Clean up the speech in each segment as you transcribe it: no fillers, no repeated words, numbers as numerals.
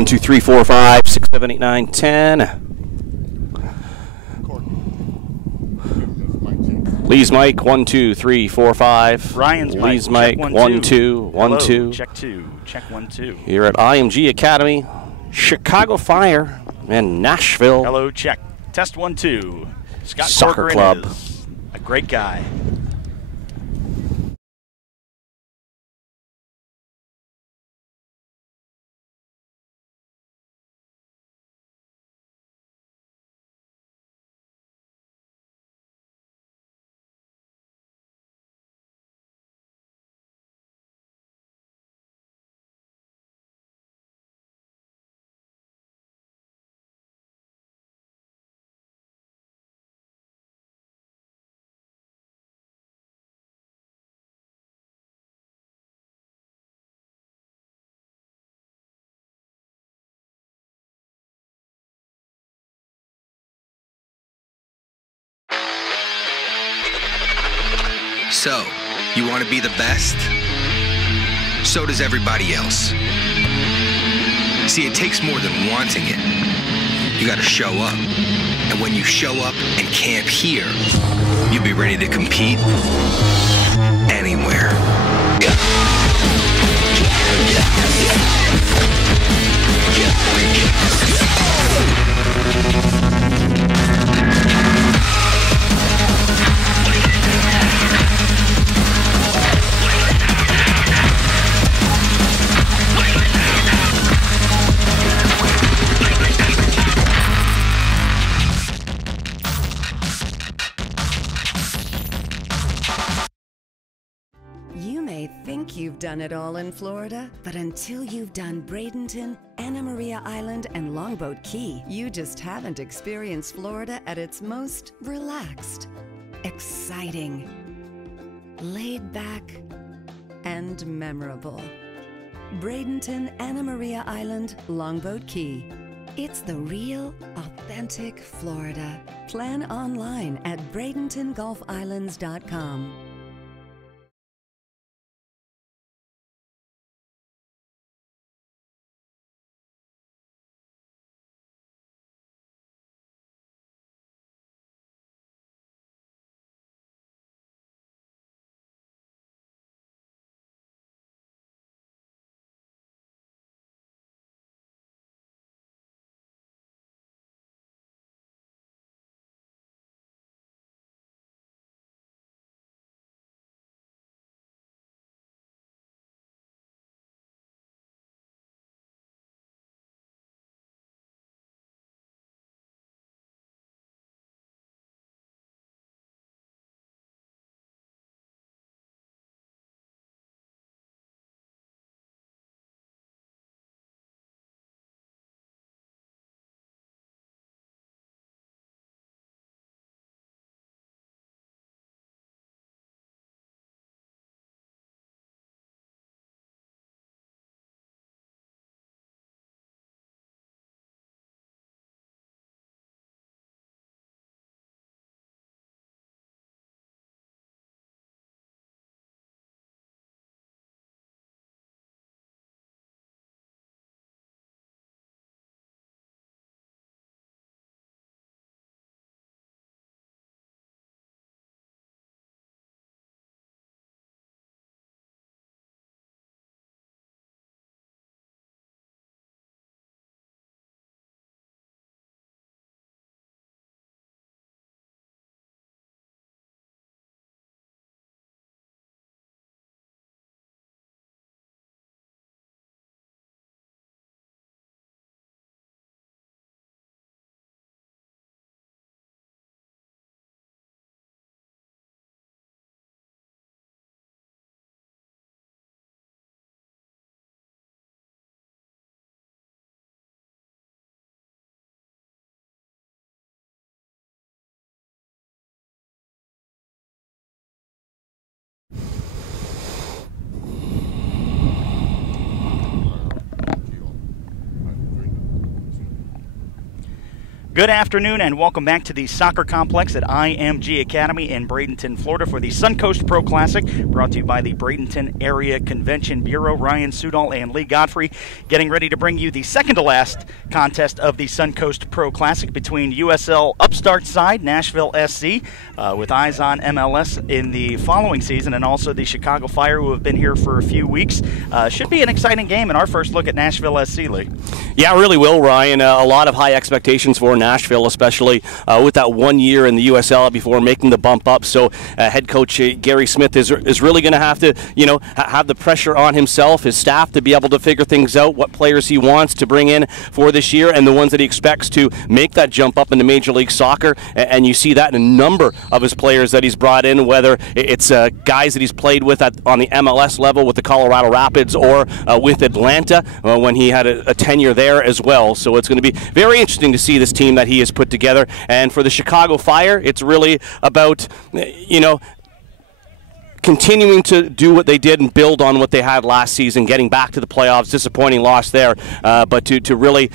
1, 2, 3, 4, 5, 6, 7, 8, 9, 10. Lee's mic, 1, 2, 3, 4, 5. Ryan's Lee's mic, mic, check 1, 2, 1, Hello, 2. Check 2. Check 1, 2. Here at IMG Academy, Chicago Fire, and Nashville. Hello, check. Test 1, 2. Scott Soccer Cochran Club. is a great guy. So, you want to be the best? So does everybody else. See, it takes more than wanting it. You got to show up. And when you show up and camp here, you'll be ready to compete anywhere. You may think you've done it all in Florida, but until you've done Bradenton, Anna Maria Island, and Longboat Key, you just haven't experienced Florida at its most relaxed, exciting, laid back, and memorable. Bradenton, Anna Maria Island, Longboat Key. It's the real, authentic Florida. Plan online at BradentonGolfIslands.com. Good afternoon and welcome back to the soccer complex at IMG Academy in Bradenton, Florida for the Suncoast Pro Classic, brought to you by the Bradenton Area Convention Bureau. Ryan Sudol and Lee Godfrey getting ready to bring you the second-to-last contest of the Suncoast Pro Classic between USL upstart side, Nashville SC, with eyes on MLS in the following season, and also the Chicago Fire, who have been here for a few weeks. Should be an exciting game in our first look at Nashville SC, Lee. Yeah, it really will, Ryan. A lot of high expectations for Nashville, especially with that 1 year in the USL before making the bump up. So head coach Gary Smith is really going to have to, have the pressure on himself, his staff, to be able to figure things out, what players he wants to bring in for this year, and the ones that he expects to make that jump up into Major League Soccer. And you see that in a number of his players that he's brought in, whether it's guys that he's played with on the MLS level with the Colorado Rapids or with Atlanta when he had a tenure there as well. So it's going to be very interesting to see this team that he has put together. And for the Chicago Fire, it's really about, continuing to do what they did and build on what they had last season, getting back to the playoffs. Disappointing loss there, but to really,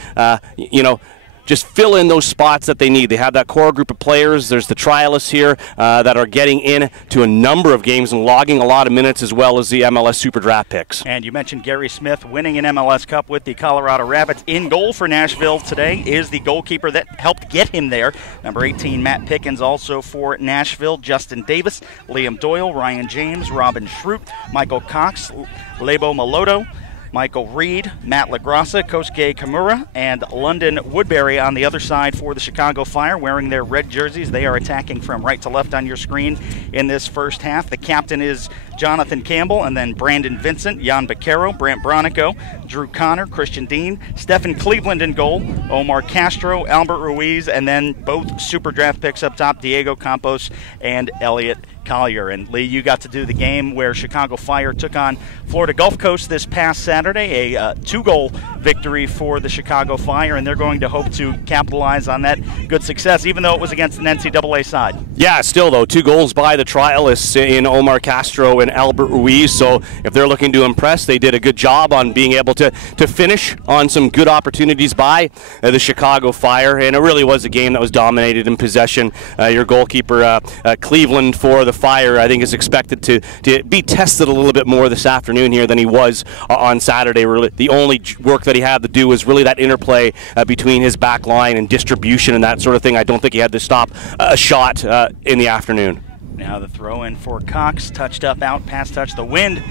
just fill in those spots that they need. They have that core group of players. There's the trialists here that are getting in to a number of games and logging a lot of minutes, as well as the MLS Super Draft picks. And you mentioned Gary Smith winning an MLS Cup with the Colorado Rapids. In goal for Nashville today is the goalkeeper that helped get him there. Number 18, Matt Pickens, also for Nashville. Justin Davis, Liam Doyle, Ryan James, Robin Schrute, Michael Cox, Lebo Maloto, Michael Reed, Matt LaGrassa, Kosuke Kimura, and London Woodbury on the other side for the Chicago Fire, wearing their red jerseys. They are attacking from right to left on your screen in this first half. The captain is Jonathan Campbell, and then Brandon Vincent, Jan Baquero, Brant Bronico, Drew Connor, Christian Dean, Stephen Cleveland in goal, Omar Castro, Albert Ruiz, and then both super draft picks up top, Diego Campos and Elliot Collier. And Lee, you got to do the game where Chicago Fire took on Florida Gulf Coast this past Saturday, a 2-goal victory for the Chicago Fire, and they're going to hope to capitalize on that good success, even though it was against an NCAA side. Yeah, still though, 2 goals by the trialists in Omar Castro and Albert Ruiz, so if they're looking to impress, they did a good job on being able to finish on some good opportunities by the Chicago Fire, and it really was a game that was dominated in possession. Your goalkeeper, Cleveland, for the Fire, I think is expected to be tested a little bit more this afternoon here than he was on Saturday. Really, the only work that he had to do was really that interplay between his back line and distribution and that sort of thing. I don't think he had to stop a shot in the afternoon. Now the throw in for Cox, touched up, out, pass touch. The wind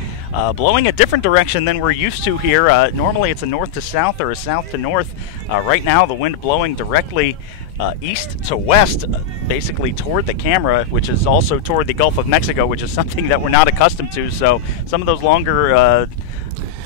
blowing a different direction than we're used to here. Normally it's a north to south or a south to north. Right now the wind blowing directly east to west, basically toward the camera, which is also toward the Gulf of Mexico, which is something that we're not accustomed to. So some of those longer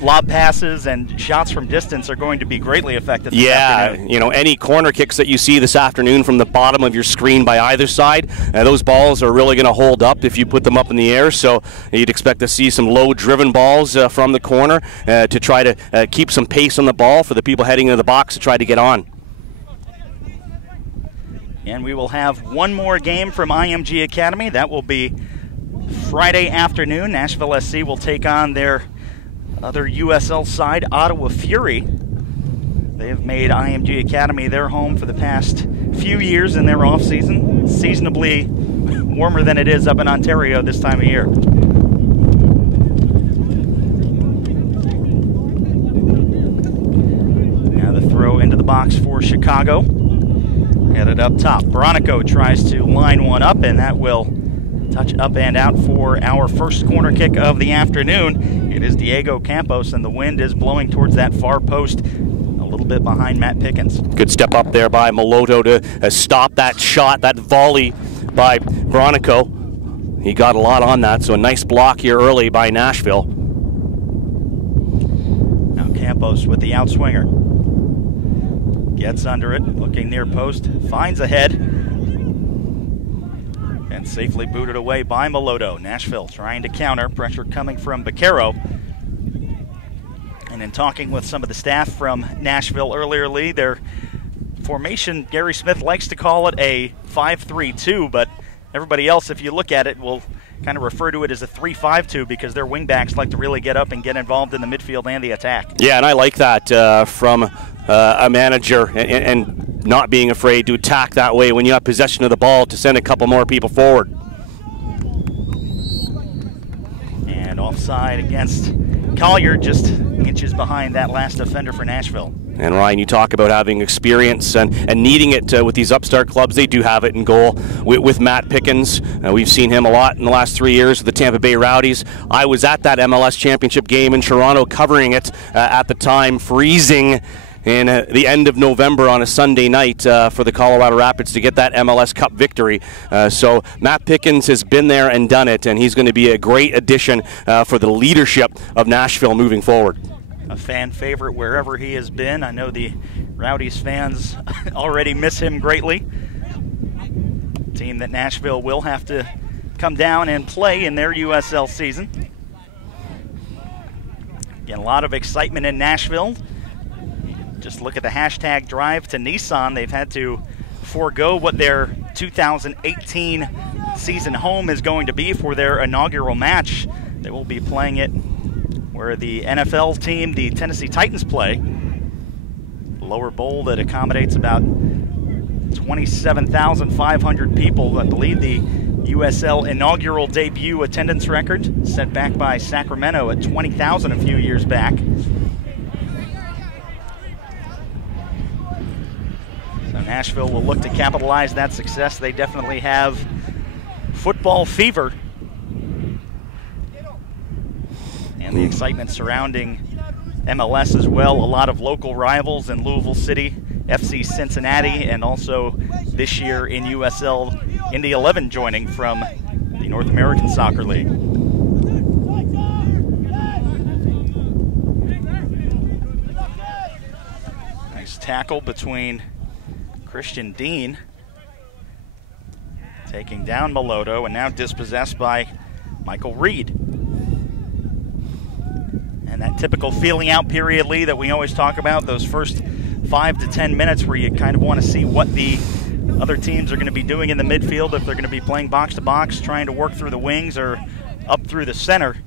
lob passes and shots from distance are going to be greatly affected this afternoon. Any corner kicks that you see this afternoon from the bottom of your screen by either side, those balls are really going to hold up if you put them up in the air. So you'd expect to see some low-driven balls from the corner to try to keep some pace on the ball for the people heading into the box to try to get on. And we will have one more game from IMG Academy. That will be Friday afternoon. Nashville SC will take on their other USL side, Ottawa Fury. They have made IMG Academy their home for the past few years in their off-season. Seasonably warmer than it is up in Ontario this time of year. Now the throw into the box for Chicago. Headed up top. Bronico tries to line one up, and that will touch up and out for our first corner kick of the afternoon. It is Diego Campos, and the wind is blowing towards that far post, a little bit behind Matt Pickens. Good step up there by Maloto to stop that shot, that volley by Bronico. He got a lot on that, so a nice block here early by Nashville. Now Campos with the outswinger. Gets under it, looking near post, finds a head, and safely booted away by Maloto. Nashville trying to counter, pressure coming from Baquero. And in talking with some of the staff from Nashville earlier, Lee, their formation, Gary Smith likes to call it a 5-3-2, but everybody else, if you look at it, will kind of refer to it as a 3-5-2 because their wingbacks like to really get up and get involved in the midfield and the attack. Yeah, and I like that from a manager, and not being afraid to attack that way when you have possession of the ball to send a couple more people forward. And offside against Collier, just inches behind that last defender for Nashville. And Ryan, you talk about having experience and needing it with these upstart clubs. They do have it in goal with Matt Pickens. We've seen him a lot in the last 3 years with the Tampa Bay Rowdies. I was at that MLS Championship game in Toronto covering it at the time, freezing in the end of November on a Sunday night for the Colorado Rapids to get that MLS Cup victory. So Matt Pickens has been there and done it, and he's going to be a great addition for the leadership of Nashville moving forward. A fan favorite wherever he has been. I know the Rowdies fans already miss him greatly. Team that Nashville will have to come down and play in their USL season. Again, a lot of excitement in Nashville. Just look at the hashtag drive to Nissan. They've had to forego what their 2018 season home is going to be for their inaugural match. They will be playing it where the NFL team, the Tennessee Titans, play. Lower bowl that accommodates about 27,500 people. I believe the USL inaugural debut attendance record set back by Sacramento at 20,000 a few years back. So Nashville will look to capitalize that success. They definitely have football fever. And the excitement surrounding MLS as well. A lot of local rivals in Louisville City, FC Cincinnati, and also this year in USL Indy 11 joining from the North American Soccer League. Nice tackle between Christian Dean, taking down Meloto, and now dispossessed by Michael Reed. And that typical feeling out period, Lee, that we always talk about, those first 5 to 10 minutes where you kind of want to see what the other teams are going to be doing in the midfield, if they're going to be playing box to box, trying to work through the wings or up through the center.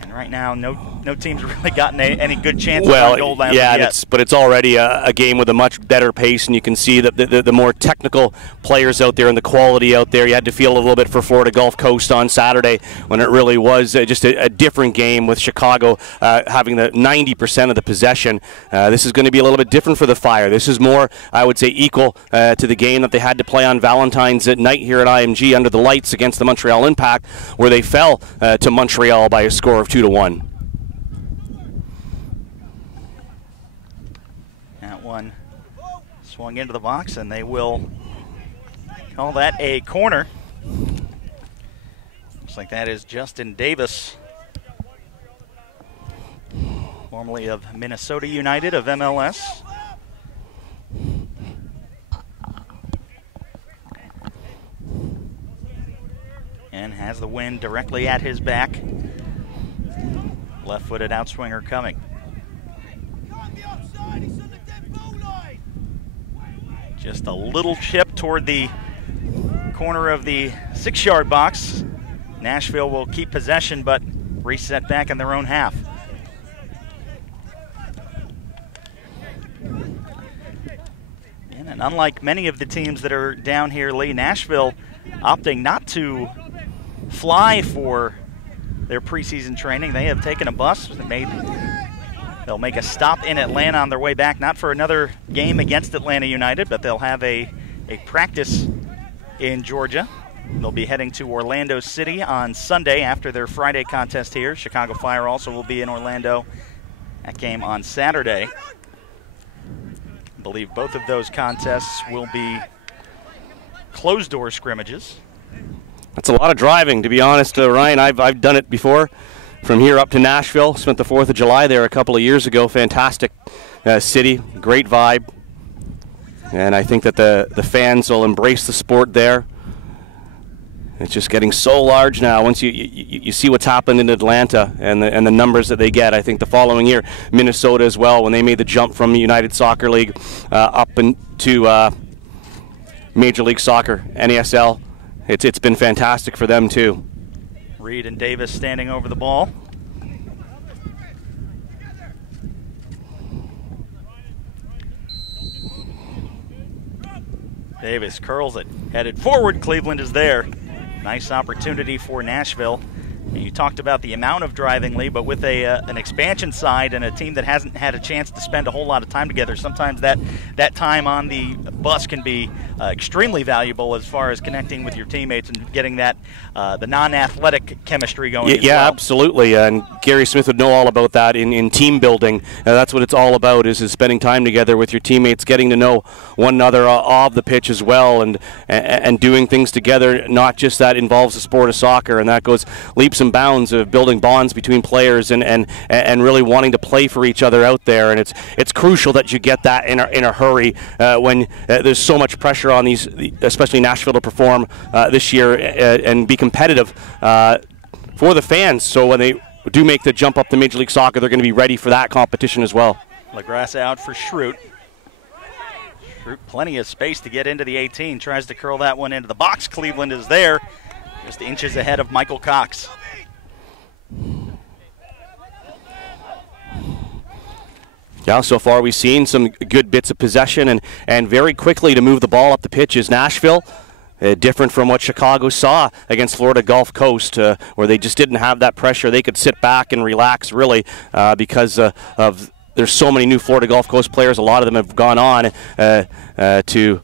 And right now, no team's really gotten any good chances on goal down yet. But it's already a game with a much better pace, and you can see that the more technical players out there and the quality out there. You had to feel a little bit for Florida Gulf Coast on Saturday when it really was just a different game with Chicago having the 90% of the possession. This is going to be a little bit different for the Fire. This is more, I would say, equal to the game that they had to play on Valentine's night here at IMG under the lights against the Montreal Impact, where they fell to Montreal by a score of 2-1. That one swung into the box, and they will call that a corner. Looks like that is Justin Davis, formerly of Minnesota United of MLS. And has the wind directly at his back. Left-footed outswinger coming. Just a little chip toward the corner of the 6-yard box. Nashville will keep possession, but reset back in their own half. And unlike many of the teams that are down here, Lee, Nashville opting not to fly for their preseason training. They have taken a bus. They'll make a stop in Atlanta on their way back, not for another game against Atlanta United, but they'll have a practice in Georgia. They'll be heading to Orlando City on Sunday after their Friday contest here. Chicago Fire also will be in Orlando. That game on Saturday. I believe both of those contests will be closed-door scrimmages. That's a lot of driving, to be honest, Ryan. I've done it before, from here up to Nashville. Spent the 4th of July there a couple of years ago. Fantastic city, great vibe, and I think that the fans will embrace the sport there. It's just getting so large now. Once you see what's happened in Atlanta and the numbers that they get, I think the following year, Minnesota as well, when they made the jump from the United Soccer League up into Major League Soccer, NASL. It's been fantastic for them too. Reed and Davis standing over the ball. Davis curls it, headed forward. Cleveland is there. Nice opportunity for Nashville. You talked about the amount of driving, Lee, but with an expansion side and a team that hasn't had a chance to spend a whole lot of time together, sometimes that time on the bus can be extremely valuable as far as connecting with your teammates and getting that the non-athletic chemistry going. Yeah, well. Absolutely. And Gary Smith would know all about that in team building. That's what it's all about, is spending time together with your teammates, getting to know one another off the pitch as well, and doing things together, not just that involves the sport of soccer, and that goes leaps and bounds of building bonds between players and really wanting to play for each other out there. And it's crucial that you get that in a hurry when there's so much pressure on these, especially Nashville, to perform this year and be competitive for the fans. So when they do make the jump up to Major League Soccer, they're going to be ready for that competition as well. LaGrasse out for Schrute. Schrute, plenty of space to get into the 18. Tries to curl that one into the box. Cleveland is there, just inches ahead of Michael Cox. Yeah, so far we've seen some good bits of possession and very quickly to move the ball up the pitch is Nashville. Different from what Chicago saw against Florida Gulf Coast, where they just didn't have that pressure. They could sit back and relax, really, because of there's so many new Florida Gulf Coast players. A lot of them have gone on to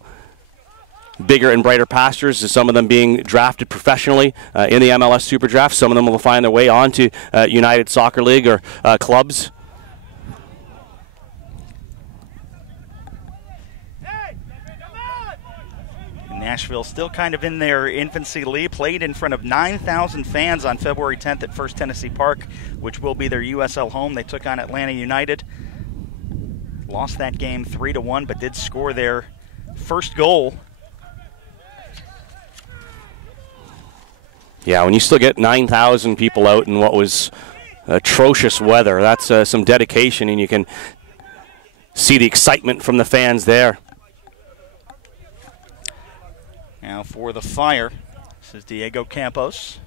bigger and brighter pastures, some of them being drafted professionally in the MLS Super Draft. Some of them will find their way on to United Soccer League or clubs. Nashville still kind of in their infancy. Lee played in front of 9,000 fans on February 10th at First Tennessee Park, which will be their USL home. They took on Atlanta United. Lost that game 3-1, but did score their first goal. Yeah, when you still get 9,000 people out in what was atrocious weather, that's some dedication, and you can see the excitement from the fans there. Now for the Fire, this is Diego Campos.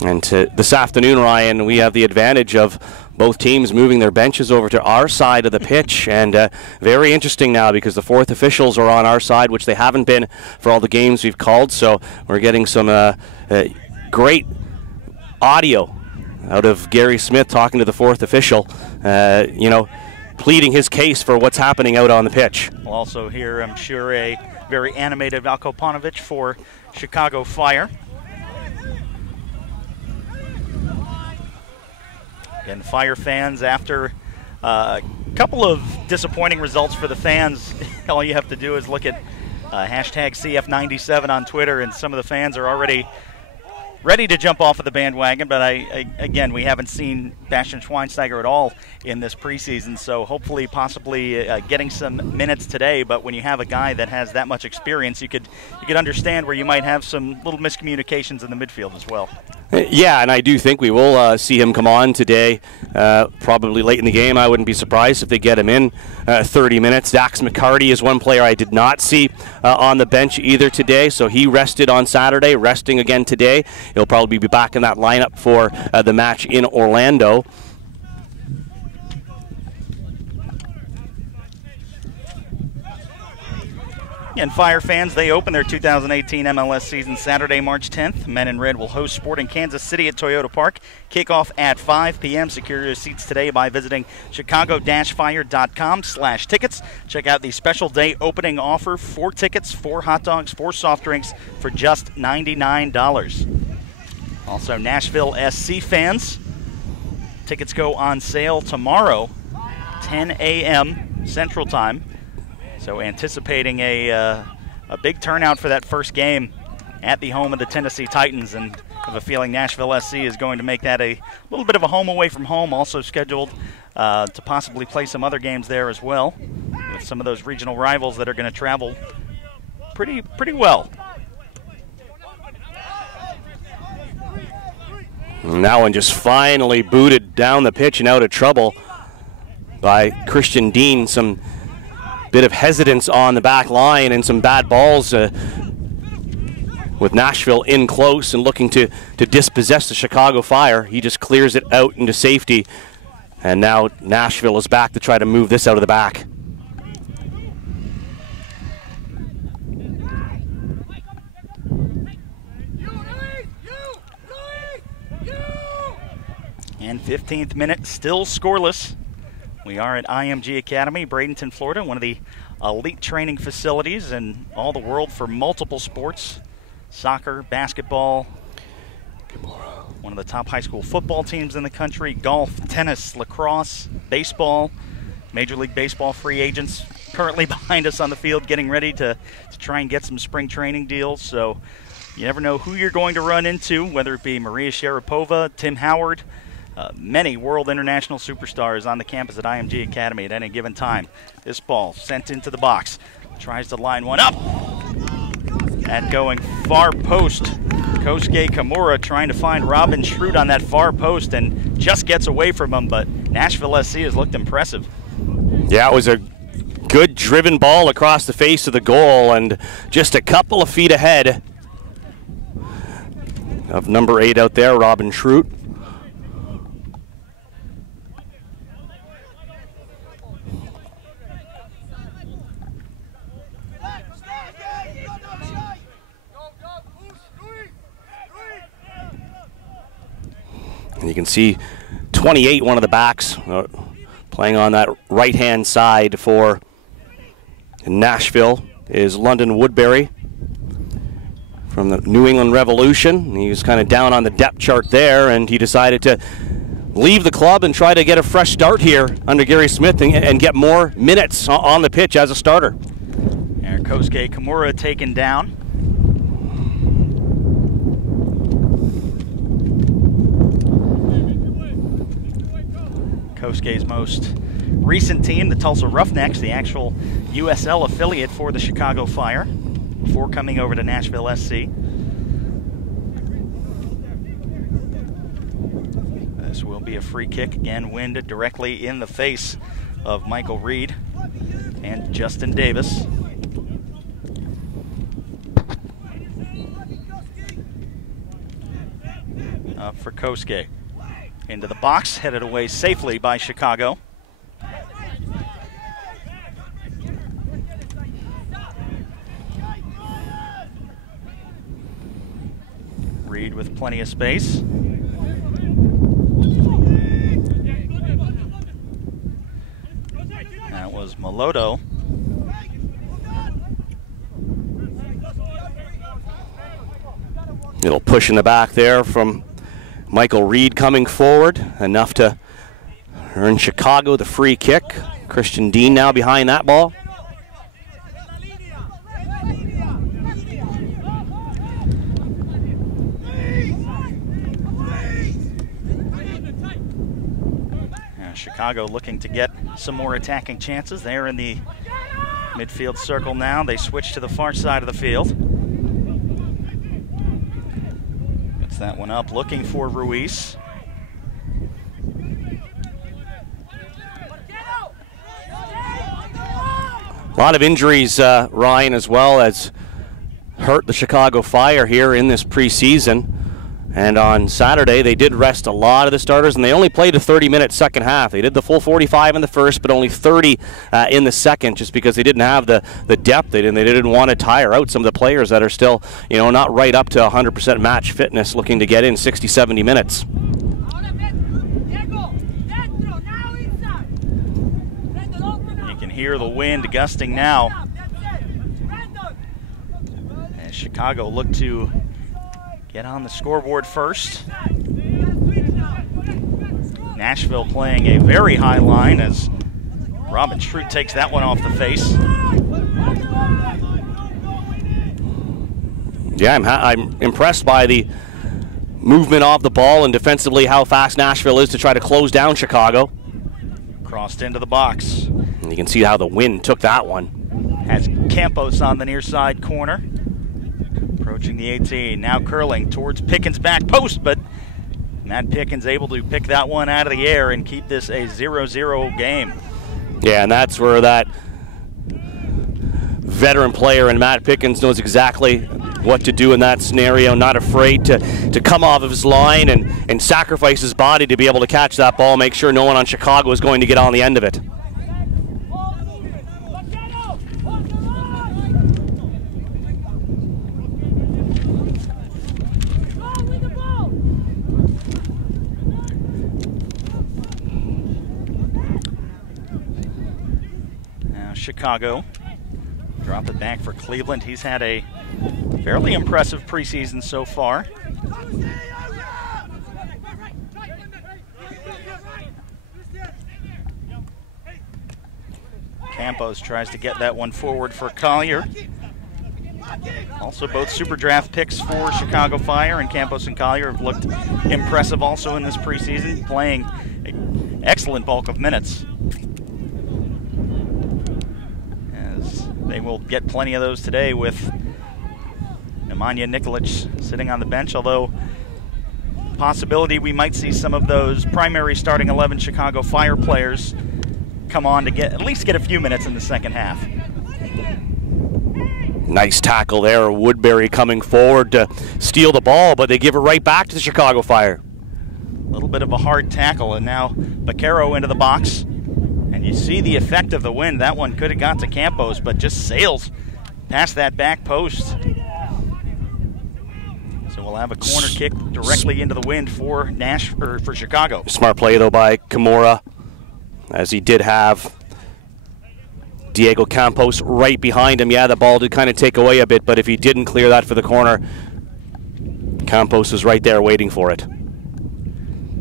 And this afternoon, Ryan, we have the advantage of both teams moving their benches over to our side of the pitch. And very interesting now because the fourth officials are on our side, which they haven't been for all the games we've called. So we're getting some great audio out of Gary Smith talking to the fourth official, pleading his case for what's happening out on the pitch. We'll also hear, I'm sure, a very animated Valko Paunovic for Chicago Fire. And Fire fans, after a couple of disappointing results for the fans, all you have to do is look at hashtag CF97 on Twitter, and some of the fans are already ready to jump off of the bandwagon. But again, we haven't seen Bastian Schweinsteiger at all in this preseason, so hopefully, possibly getting some minutes today. But when you have a guy that has that much experience, you could understand where you might have some little miscommunications in the midfield as well. Yeah, and I do think we will see him come on today, probably late in the game. I wouldn't be surprised if they get him in 30 minutes. Dax McCarty is one player I did not see on the bench either today, so he rested on Saturday, resting again today. He'll probably be back in that lineup for the match in Orlando. And Fire fans, they open their 2018 MLS season Saturday, March 10th. Men in Red will host Sporting Kansas City at Toyota Park. Kickoff at 5 p.m. Secure your seats today by visiting chicago-fire.com/tickets. Check out the special day opening offer: 4 tickets, 4 hot dogs, 4 soft drinks for just $99. Also, Nashville SC fans, tickets go on sale tomorrow, 10 a.m. Central Time. So anticipating a big turnout for that first game at the home of the Tennessee Titans, and I have a feeling Nashville SC is going to make that a little bit of a home away from home, also scheduled to possibly play some other games there as well, with some of those regional rivals that are going to travel pretty well. And that one just finally booted down the pitch and out of trouble by Christian Dean. Some bit of hesitance on the back line and some bad balls with Nashville in close and looking to dispossess the Chicago Fire. He just clears it out into safety, and now Nashville is back to try to move this out of the back. 15th minute, still scoreless. We are at IMG Academy, Bradenton, Florida, one of the elite training facilities in all the world for multiple sports. Soccer, basketball, one of the top high school football teams in the country, golf, tennis, lacrosse, baseball, Major League Baseball free agents currently behind us on the field getting ready to try and get some spring training deals. So you never know who you're going to run into, whether it be Maria Sharapova, Tim Howard, many world international superstars on the campus at IMG Academy at any given time. This ball sent into the box. Tries to line one up. And going far post. Kosuke Kimura trying to find Robin Schrute on that far post and just gets away from him, but Nashville SC has looked impressive. Yeah, it was a good driven ball across the face of the goal and just a couple of feet ahead of number 8 out there, Robin Schrute. And you can see 28, one of the backs, playing on that right-hand side for Nashville is London Woodbury from the New England Revolution. He was kind of down on the depth chart there, and he decided to leave the club and try to get a fresh start here under Gary Smith and get more minutes on the pitch as a starter. And Kosuke Kimura taken down. Kosuke's most recent team, the Tulsa Roughnecks, the actual USL affiliate for the Chicago Fire, before coming over to Nashville SC. This will be a free kick, again winded directly in the face of Michael Reed and Justin Davis. Up for Kosuke. Into the box, headed away safely by Chicago. Reed with plenty of space. That was Maloto. Little push in the back there from Michael Reed coming forward, enough to earn Chicago the free kick. Christian Dean now behind that ball. Chicago looking to get some more attacking chances. They're in the midfield circle now. They switch to the far side of the field. Gets that one up, looking for Ruiz. A lot of injuries, Ryan, as well as hurt the Chicago Fire here in this preseason. And on Saturday, they did rest a lot of the starters, and they only played a 30-minute second half. They did the full 45 in the first, but only 30 in the second, just because they didn't have the depth. They didn't want to tire out some of the players that are still, not right up to 100% match fitness, looking to get in 60, 70 minutes. You can hear the wind gusting now. And Chicago look to get on the scoreboard first. Nashville playing a very high line as Robin Schrute takes that one off the face. Yeah, I'm impressed by the movement off the ball and defensively how fast Nashville is to try to close down Chicago. Crossed into the box. And you can see how the wind took that one. Has Campos on the near side corner. Approaching the 18, now curling towards Pickens' back post, but Matt Pickens able to pick that one out of the air and keep this a 0-0 game. Yeah, and that's where that veteran player and Matt Pickens knows exactly what to do in that scenario, not afraid to come off of his line and sacrifice his body to be able to catch that ball, make sure no one on Chicago is going to get on the end of it. Chicago. Drop it back for Cleveland. He's had a fairly impressive preseason so far. Campos tries to get that one forward for Collier. Also, both super draft picks for Chicago Fire, and Campos and Collier have looked impressive also in this preseason, playing an excellent bulk of minutes. As they will get plenty of those today with Nemanja Nikolic sitting on the bench, although possibility we might see some of those primary starting 11 Chicago Fire players come on to at least get a few minutes in the second half. Nice tackle there. Woodbury coming forward to steal the ball, but they give it right back to the Chicago Fire. A little bit of a hard tackle, and now Baquero into the box. And you see the effect of the wind. That one could have got to Campos, but just sails past that back post. So we'll have a corner kick directly into the wind for Chicago. Smart play, though, by Kimura, as he did have Diego Campos right behind him. Yeah, the ball did kind of take away a bit, but if he didn't clear that for the corner, Campos was right there waiting for it.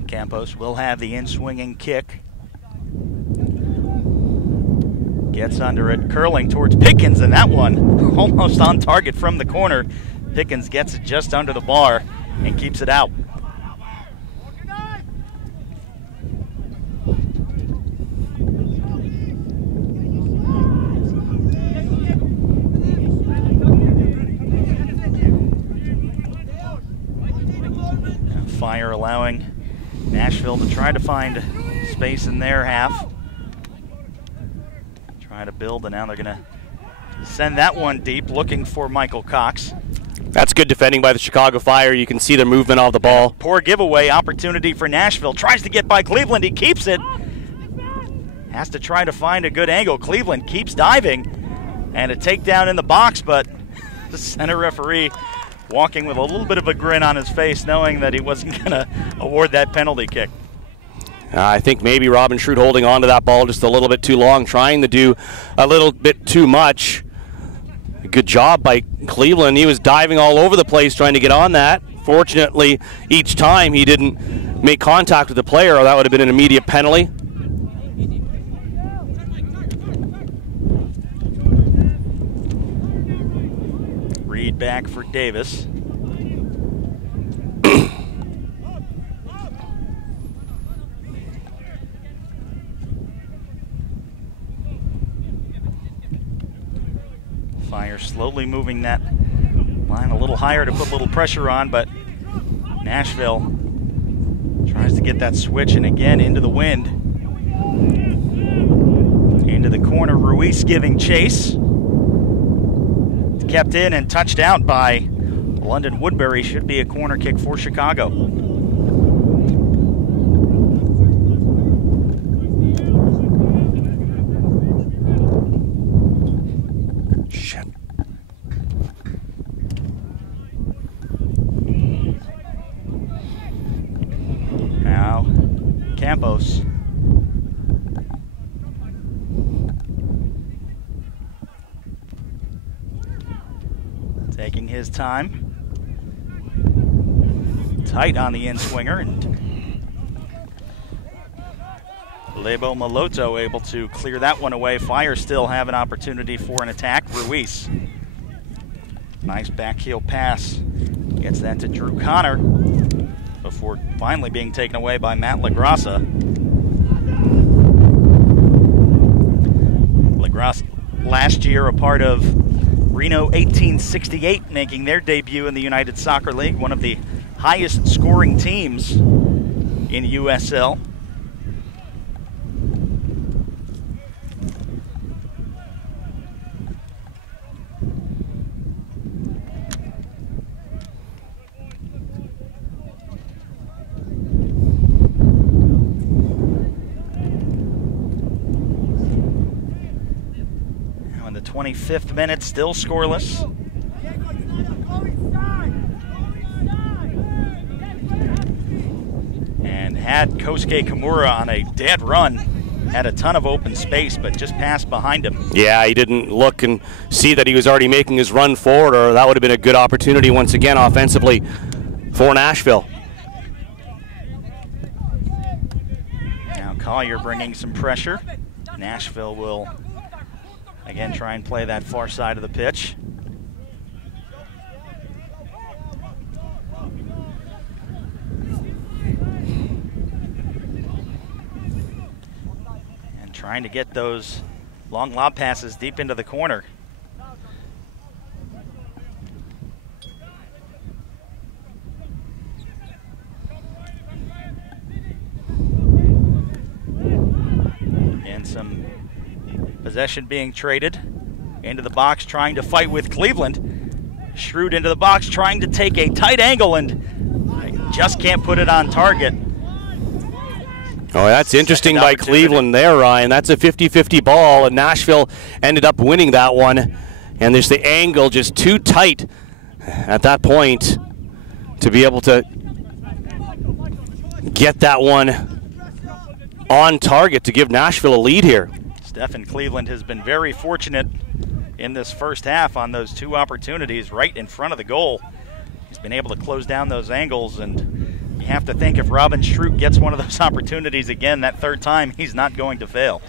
Campos will have the in-swinging kick. Gets under it, curling towards Pickens, and that one almost on target from the corner. Pickens gets it just under the bar and keeps it out. Fire allowing Nashville to try to find space in their half. Try to build, and now they're going to send that one deep, looking for Michael Cox. That's good defending by the Chicago Fire. You can see their movement off the ball. Poor giveaway opportunity for Nashville. Tries to get by Cleveland. He keeps it. Has to try to find a good angle. Cleveland keeps diving. And a takedown in the box, but the center referee walking with a little bit of a grin on his face, knowing that he wasn't going to award that penalty kick. I think maybe Robin Schrute holding on to that ball just a little bit too long, trying to do a little bit too much. Good job by Cleveland. He was diving all over the place trying to get on that. Fortunately, each time he didn't make contact with the player, or that would have been an immediate penalty. Reed back for Davis. Fire slowly moving that line a little higher to put a little pressure on, but Nashville tries to get that switch, and again into the wind. Into the corner, Ruiz giving chase. Kept in and touched out by London Woodbury. Should be a corner kick for Chicago. Shit. Now, Campos. Taking his time. Tight on the in-swinger, and Lebo Maloto able to clear that one away. Fire still have an opportunity for an attack. Ruiz. Nice back heel pass. Gets that to Drew Connor before finally being taken away by Matt LaGrassa. LaGrassa last year a part of Reno 1868, making their debut in the United Soccer League, one of the highest scoring teams in USL. Now in the 25th minute, still scoreless. And had Kosuke Kimura on a dead run. had a ton of open space, but just passed behind him. Yeah, he didn't look and see that he was already making his run forward, or that would have been a good opportunity once again offensively for Nashville. Now Collier bringing some pressure. Nashville will again try and play that far side of the pitch. And trying to get those long lob passes deep into the corner. And some possession being traded into the box, trying to fight with Cleveland. Shrewd into the box, trying to take a tight angle, and just can't put it on target. Oh, that's interesting by Cleveland there, Ryan. That's a 50-50 ball, and Nashville ended up winning that one. And there's the angle just too tight at that point to be able to get that one on target to give Nashville a lead here. Stephen Cleveland has been very fortunate in this first half on those two opportunities right in front of the goal. He's been able to close down those angles, and you have to think if Robin Schrute gets one of those opportunities again that third time, he's not going to fail.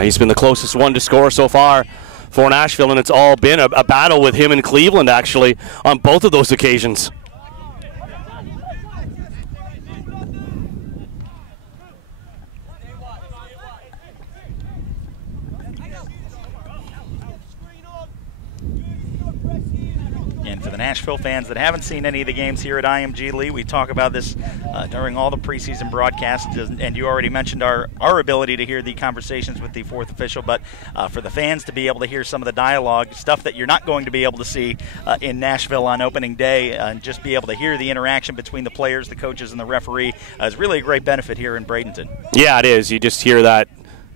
He's been the closest one to score so far for Nashville, and it's all been a battle with him and Cleveland actually on both of those occasions. And for the Nashville fans that haven't seen any of the games here at IMG, Lee, we talk about this during all the preseason broadcasts, and you already mentioned our ability to hear the conversations with the fourth official, but for the fans to be able to hear some of the dialogue, stuff that you're not going to be able to see in Nashville on opening day, and just be able to hear the interaction between the players, the coaches, and the referee is really a great benefit here in Bradenton. Yeah, it is. You just hear that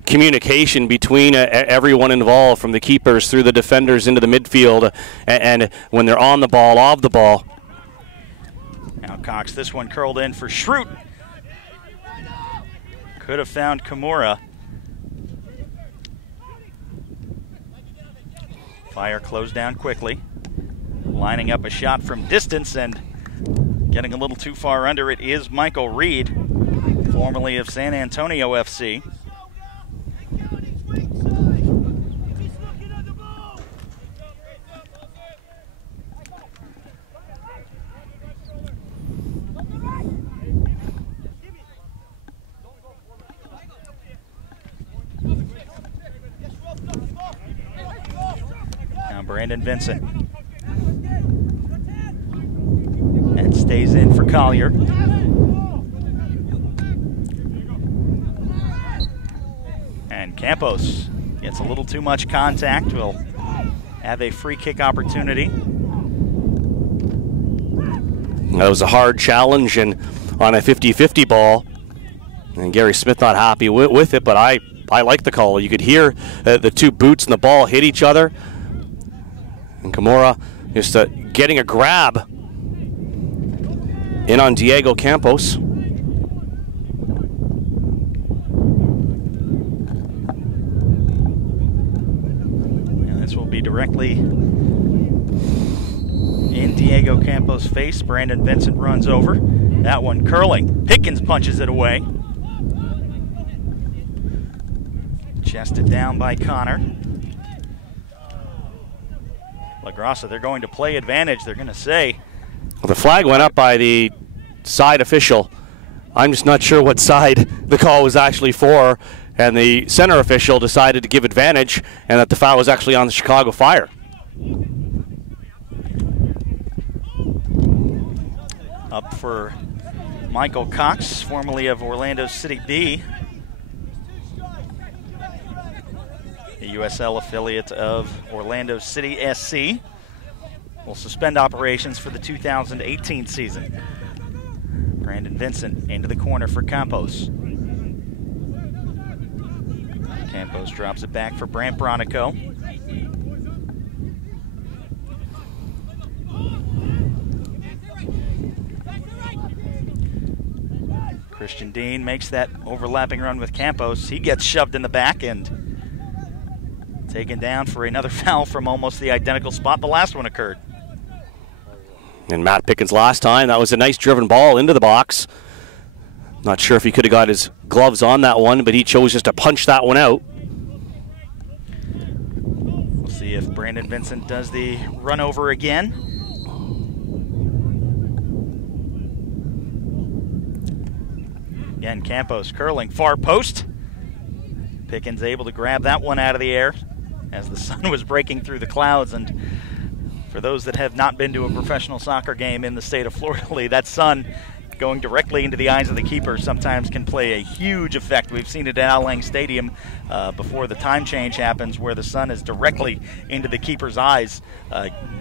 communication between everyone involved, from the keepers through the defenders into the midfield, and when they're on the ball, off the ball. Now Cox, this one curled in for Schrute. Could have found Kimura. Fire closed down quickly, lining up a shot from distance and getting a little too far under it is Michael Reed, formerly of San Antonio FC. Now Brandon Vincent. And stays in for Collier. And Campos gets a little too much contact. Will have a free kick opportunity. That was a hard challenge and on a 50-50 ball. And Gary Smith not happy with it, but I like the call. You could hear the two boots and the ball hit each other. And Kimura just getting a grab in on Diego Campos. And this will be directly in Diego Campos' face. Brandon Vincent runs over. That one curling. Pickens punches it away. Chested down by Connor. LaGrassa, they're going to play advantage. They're going to say. Well, the flag went up by the side official. I'm just not sure what side the call was actually for. And the center official decided to give advantage and that the foul was actually on the Chicago Fire. Up for Michael Cox, formerly of Orlando City B, the USL affiliate of Orlando City SC, will suspend operations for the 2018 season. Brandon Vincent into the corner for Campos. Campos drops it back for Brant Bronico. Christian Dean makes that overlapping run with Campos. He gets shoved in the back and taken down for another foul from almost the identical spot the last one occurred. And Matt Pickens last time, that was a nice driven ball into the box. Not sure if he could have got his gloves on that one, but he chose just to punch that one out. We'll see if Brandon Vincent does the run over again. Again, Campos curling far post. Pickens able to grab that one out of the air as the sun was breaking through the clouds. And for those that have not been to a professional soccer game in the state of Florida, Lee, that sun going directly into the eyes of the keeper sometimes can play a huge effect. We've seen it at Al Lang Stadium before the time change happens, where the sun is directly into the keeper's eyes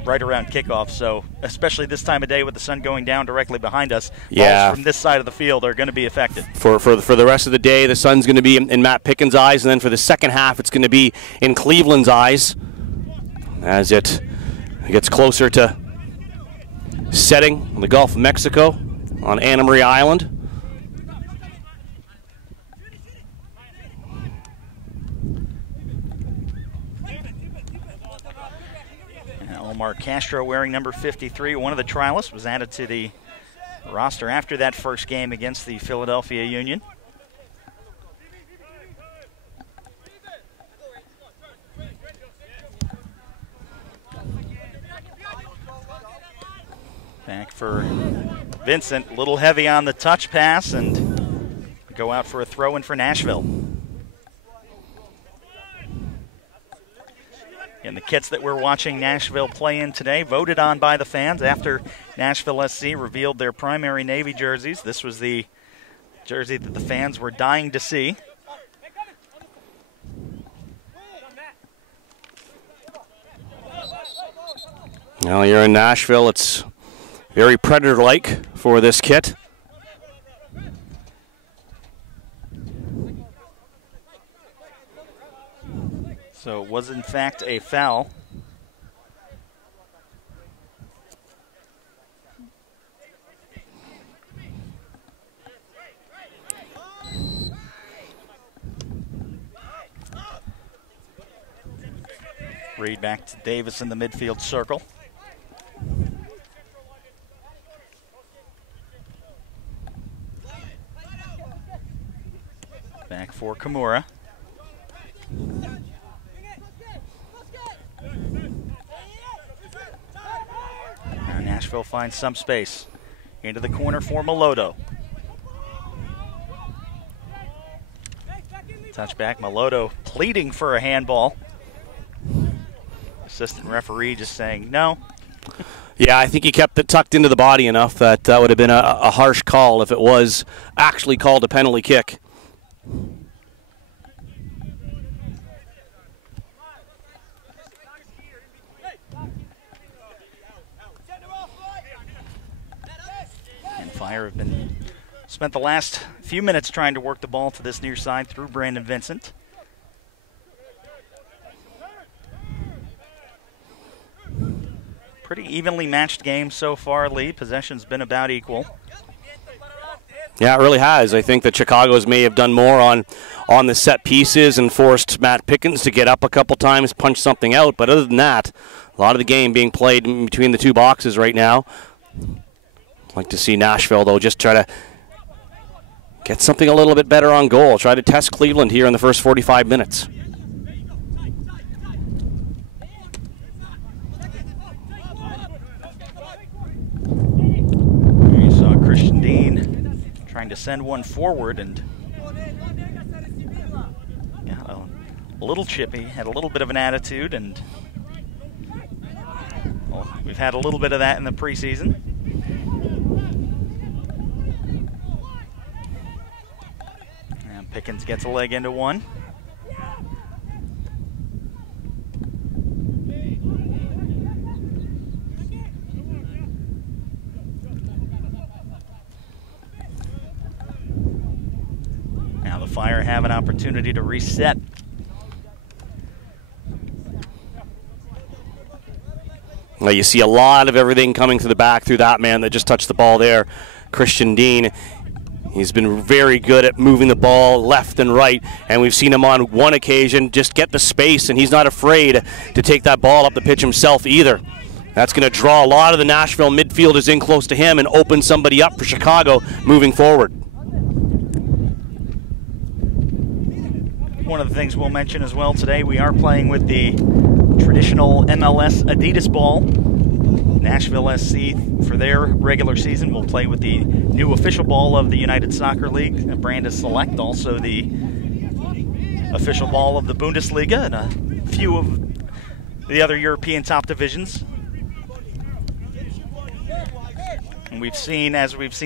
right around kickoff. So especially this time of day with the sun going down directly behind us, balls from this side of the field are going to be affected. For the rest of the day, the sun's going to be in Matt Pickens' eyes, and then for the second half, it's going to be in Cleveland's eyes as it gets closer to setting in the Gulf of Mexico on Anna Maria Island. Omar Castro wearing number 53, one of the trialists, was added to the roster after that first game against the Philadelphia Union. Back for Vincent, a little heavy on the touch pass, and go out for a throw-in for Nashville. And the kits that we're watching Nashville play in today, voted on by the fans after Nashville SC revealed their primary Navy jerseys. This was the jersey that the fans were dying to see. Well, you're in Nashville. It's very Predator-like for this kit. So it was, in fact, a foul. Reed back to Davis in the midfield circle. Back for Kimura. Nashville finds some space. Into the corner for Melodo. Touchback, Melodo pleading for a handball. Assistant referee just saying no. Yeah, I think he kept it tucked into the body enough that that would have been a harsh call if it was actually called a penalty kick. Fire have spent the last few minutes trying to work the ball to this near side through Brandon Vincent. Pretty evenly matched game so far, Lee. Possession's been about equal. Yeah, it really has. I think that Chicago's may have done more on the set pieces and forced Matt Pickens to get up a couple times, punch something out. But other than that, a lot of the game being played in between the two boxes right now. I'd like to see Nashville, though, just try to get something a little bit better on goal. Try to test Cleveland here in the first 45 minutes. You saw Christian Dean trying to send one forward and got a little chippy, had a little bit of an attitude, and well, we've had a little bit of that in the preseason. Pickens gets a leg into one. Now the Fire have an opportunity to reset. Well, you see a lot of everything coming to the back through that man that just touched the ball there, Christian Dean. He's been very good at moving the ball left and right, and we've seen him on one occasion just get the space, and he's not afraid to take that ball up the pitch himself either. That's going to draw a lot of the Nashville midfielders in close to him and open somebody up for Chicago moving forward. One of the things we'll mention as well today, we are playing with the traditional MLS Adidas ball. Nashville SC, for their regular season, will play with the new official ball of the United Soccer League, Brandon Select, also the official ball of the Bundesliga and a few of the other European top divisions. And we've seen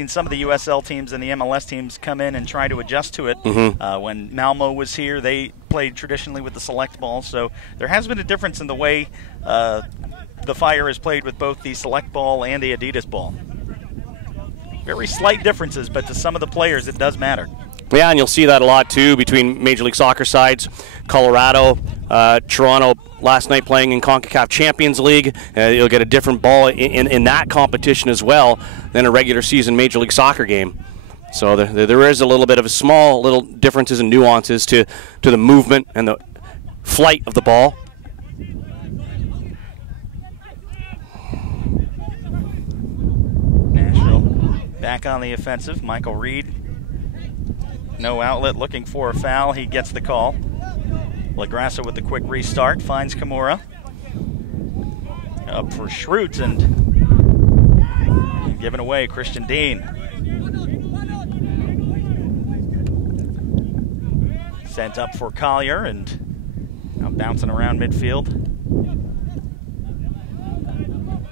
some of the USL teams and the MLS teams come in and try to adjust to it. When Malmo was here, they played traditionally with the select ball, so there has been a difference in the way the Fire has played with both the select ball and the Adidas ball. Very slight differences, but to some of the players it does matter. Yeah, and you'll see that a lot too between Major League Soccer sides. Colorado, Toronto last night playing in CONCACAF Champions League. You'll get a different ball in that competition as well than a regular season Major League Soccer game. So there is a little bit of a small little differences and nuances to the movement and the flight of the ball. Nashville back on the offensive. Michael Reed, no outlet, looking for a foul. He gets the call. LaGrassa with the quick restart, finds Kimura. Up for Schrute and given away, Christian Dean. Sent up for Collier and now bouncing around midfield.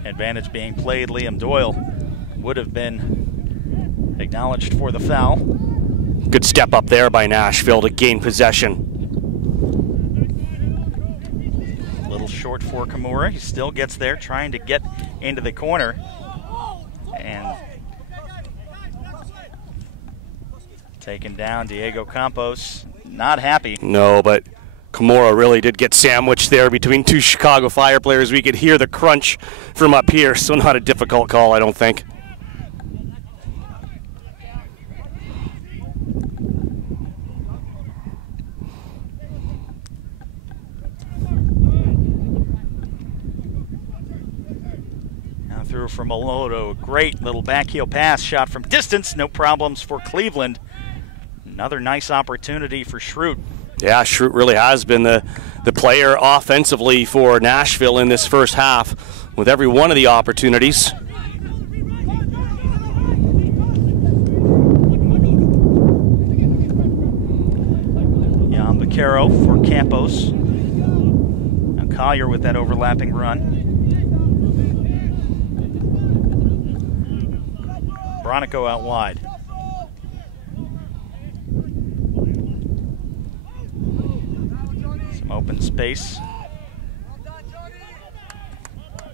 Advantage being played. Liam Doyle would have been acknowledged for the foul. Good step up there by Nashville to gain possession. A little short for Kimura. He still gets there, trying to get into the corner. And taken down, Diego Campos. Not happy. No, but Kimura really did get sandwiched there between two Chicago Fire players. We could hear the crunch from up here, so not a difficult call, I don't think. Now through from Maloto. Great little backheel pass, shot from distance. No problems for Cleveland. Another nice opportunity for Schrute. Yeah, Schrute really has been the player offensively for Nashville in this first half with every one of the opportunities. Jan Vaquero for Campos. Now Collier with that overlapping run. Bronico out wide. Open space.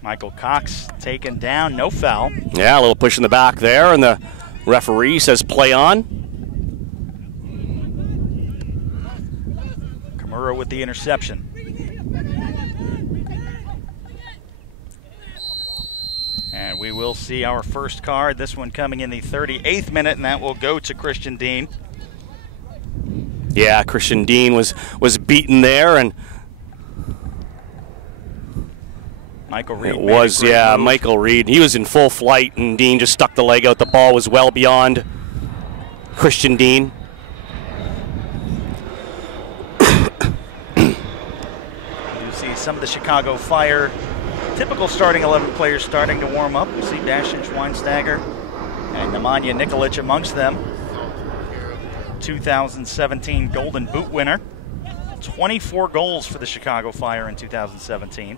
Michael Cox taken down, no foul. Yeah, a little push in the back there, and the referee says play on. Kimura with the interception. And we will see our first card, this one coming in the 38th minute, and that will go to Christian Dean. Yeah, Christian Dean was beaten there, and Michael Reed. It was, yeah, move. Michael Reed. He was in full flight, and Dean just stuck the leg out. The ball was well beyond Christian Dean. You see some of the Chicago Fire typical starting 11 players starting to warm up. We see Bastian Schweinsteiger and Nemanja Nikolic amongst them. 2017 Golden Boot winner. 24 goals for the Chicago Fire in 2017.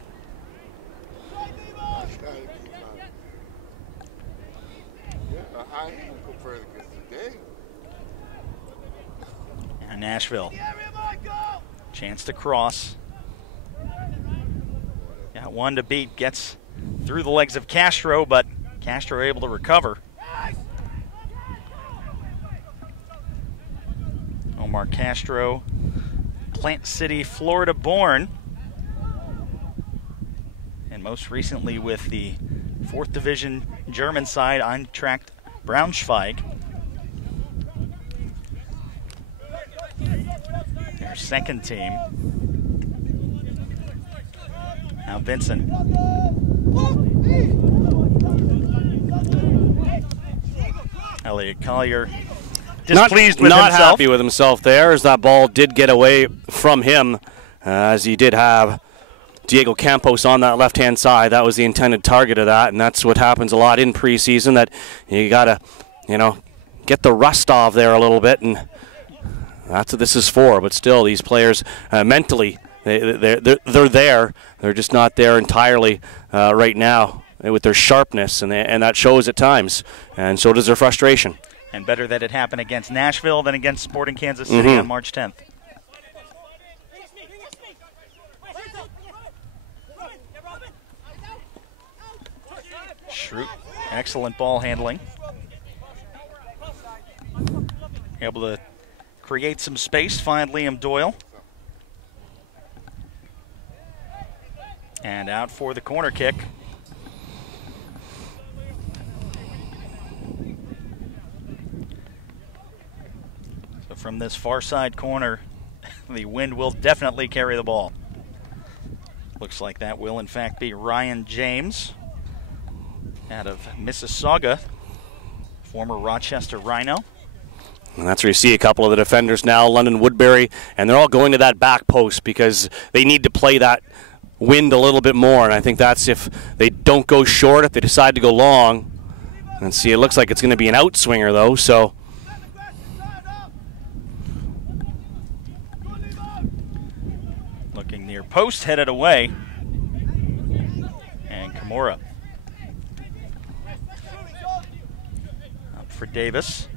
And Nashville. Chance to cross. Got one to beat. Gets through the legs of Castro, but Castro able to recover. Omar Castro, Plant City, Florida born. And most recently with the 4th Division German side, Eintracht Braunschweig. their second team. Now Vincent. Elliot Collier displeased with himself. Not happy with himself there, as that ball did get away from him, as he did have Diego Campos on that left-hand side. That was the intended target of that, and that's what happens a lot in preseason, that you got to, get the rust off there a little bit, and that's what this is for. But still, these players mentally, they're there. They're just not there entirely right now with their sharpness, and that shows at times, and so does their frustration. And better that it happened against Nashville than against Sporting Kansas City on March 10th. Schrute, excellent ball handling. Able to create some space, find Liam Doyle. And out for the corner kick. So from this far side corner, the wind will definitely carry the ball. Looks like that will in fact be Ryan James out of Mississauga, former Rochester Rhino. And that's where you see a couple of the defenders now, London Woodbury, and they're all going to that back post because they need to play that wind a little bit more. And I think that's if they don't go short, if they decide to go long. And see, it looks like it's going to be an outswinger, though, so. Looking near post, headed away. And Kimura. Up for Davis.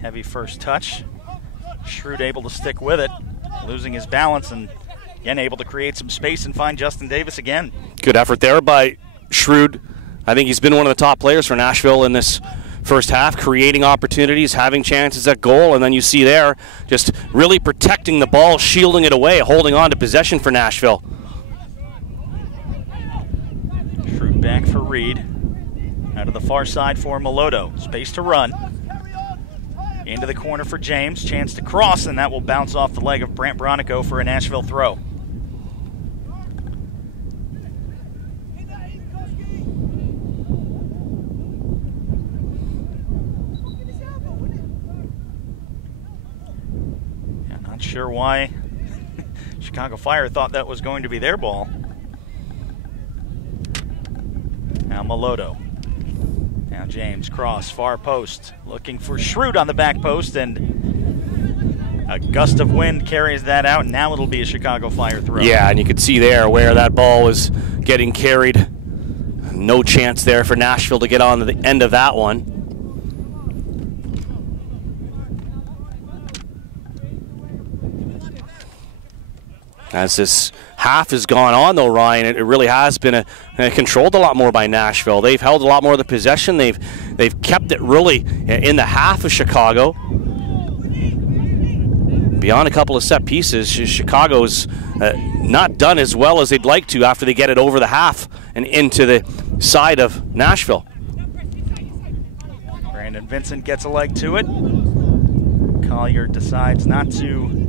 Heavy first touch. Schrute able to stick with it, losing his balance and again able to create some space and find Justin Davis again. Good effort there by Schrute. I think he's been one of the top players for Nashville in this first half, creating opportunities, having chances at goal, and then you see there just really protecting the ball, shielding it away, holding on to possession for Nashville. Schrute back for Reed. Out of the far side for Meloto. Space to run. Into the corner for James. Chance to cross, and that will bounce off the leg of Brant Bronico for a Nashville throw. Yeah, not sure why Chicago Fire thought that was going to be their ball. Now Meloto. Now James, cross, far post, looking for Schrute on the back post, and a gust of wind carries that out, and now it'll be a Chicago Fire throw. Yeah, and you could see there where that ball was getting carried. No chance there for Nashville to get on to the end of that one. As this half has gone on, though, Ryan, it really has been controlled a lot more by Nashville. They've held a lot more of the possession. They've kept it really in the half of Chicago. Beyond a couple of set pieces, Chicago's not done as well as they'd like to after they get it over the half and into the side of Nashville. Brandon Vincent gets a leg to it. Collier decides not to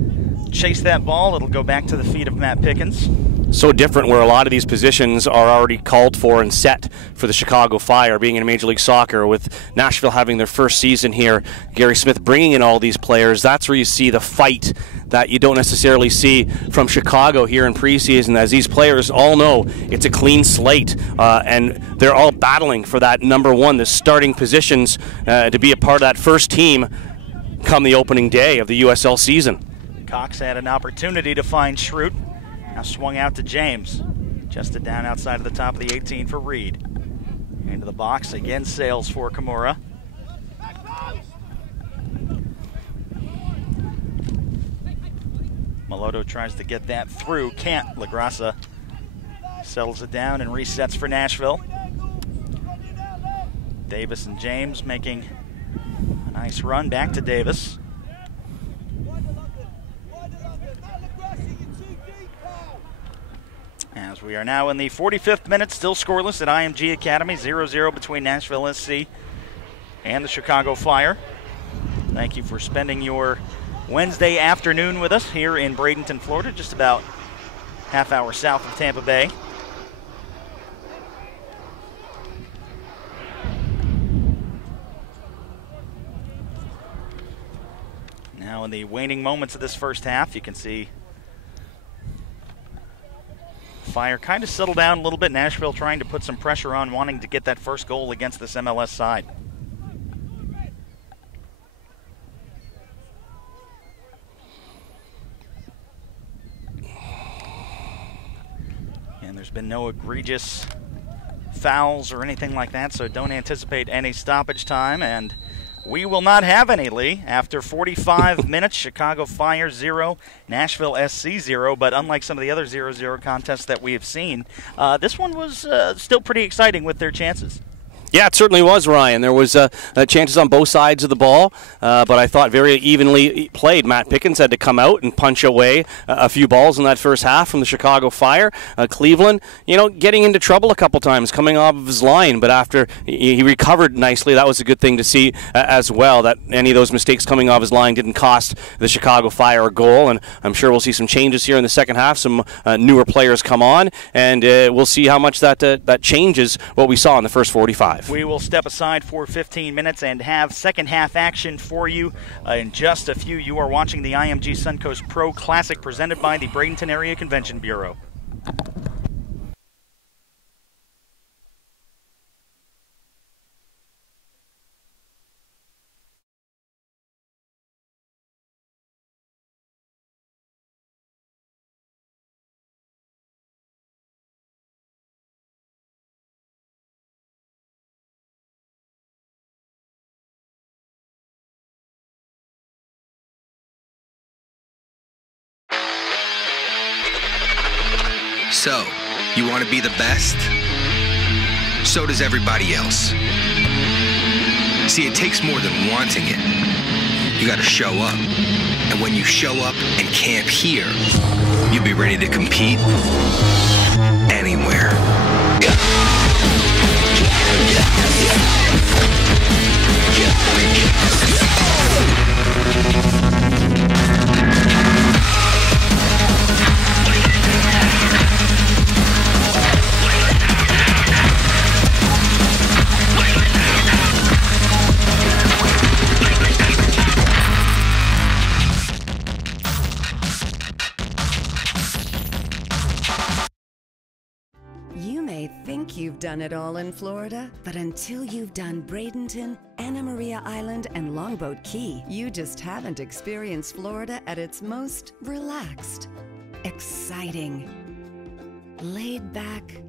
chase that ball. It'll go back to the feet of Matt Pickens. So different where a lot of these positions are already called for and set for the Chicago Fire, being in Major League Soccer, with Nashville having their first season here. Gary Smith bringing in all these players. That's where you see the fight that you don't necessarily see from Chicago here in preseason, as these players all know it's a clean slate, and they're all battling for that number one, the starting positions, to be a part of that first team come the opening day of the USL season. Cox had an opportunity to find Schrute. Now swung out to James. Just down outside of the top of the 18 for Reed. Into the box. Again, sails for Kimura. Meloto tries to get that through. Can't. LaGrassa settles it down and resets for Nashville. Davis and James making a nice run back to Davis. As we are now in the 45th minute, still scoreless at IMG Academy, 0-0 between Nashville SC and the Chicago Fire. Thank you for spending your Wednesday afternoon with us here in Bradenton, Florida, just about half hour south of Tampa Bay. Now in the waning moments of this first half, you can see Fire kind of settle down a little bit. Nashville trying to put some pressure on, wanting to get that first goal against this MLS side. And there's been no egregious fouls or anything like that, so don't anticipate any stoppage time. And we will not have any, Lee. After 45 minutes, Chicago Fire 0, Nashville SC 0. But unlike some of the other 0-0 contests that we have seen, this one was still pretty exciting with their chances. Yeah, it certainly was, Ryan. There was chances on both sides of the ball, but I thought very evenly played. Matt Pickens had to come out and punch away a few balls in that first half from the Chicago Fire. Cleveland, getting into trouble a couple times, coming off of his line, but after he recovered nicely, that was a good thing to see as well, that any of those mistakes coming off his line didn't cost the Chicago Fire a goal, and I'm sure we'll see some changes here in the second half, some newer players come on, and we'll see how much that changes what we saw in the first 45. We will step aside for 15 minutes and have second half action for you in just a few. You are watching the IMG Suncoast Pro Classic presented by the Bradenton Area Convention Bureau. So, you want to be the best? So does everybody else. See, it takes more than wanting it. You got to show up. And when you show up and camp here, you'll be ready to compete anywhere. You may think you've done it all in Florida, but until you've done Bradenton, Anna Maria Island, and Longboat Key, you just haven't experienced Florida at its most relaxed, exciting, laid back,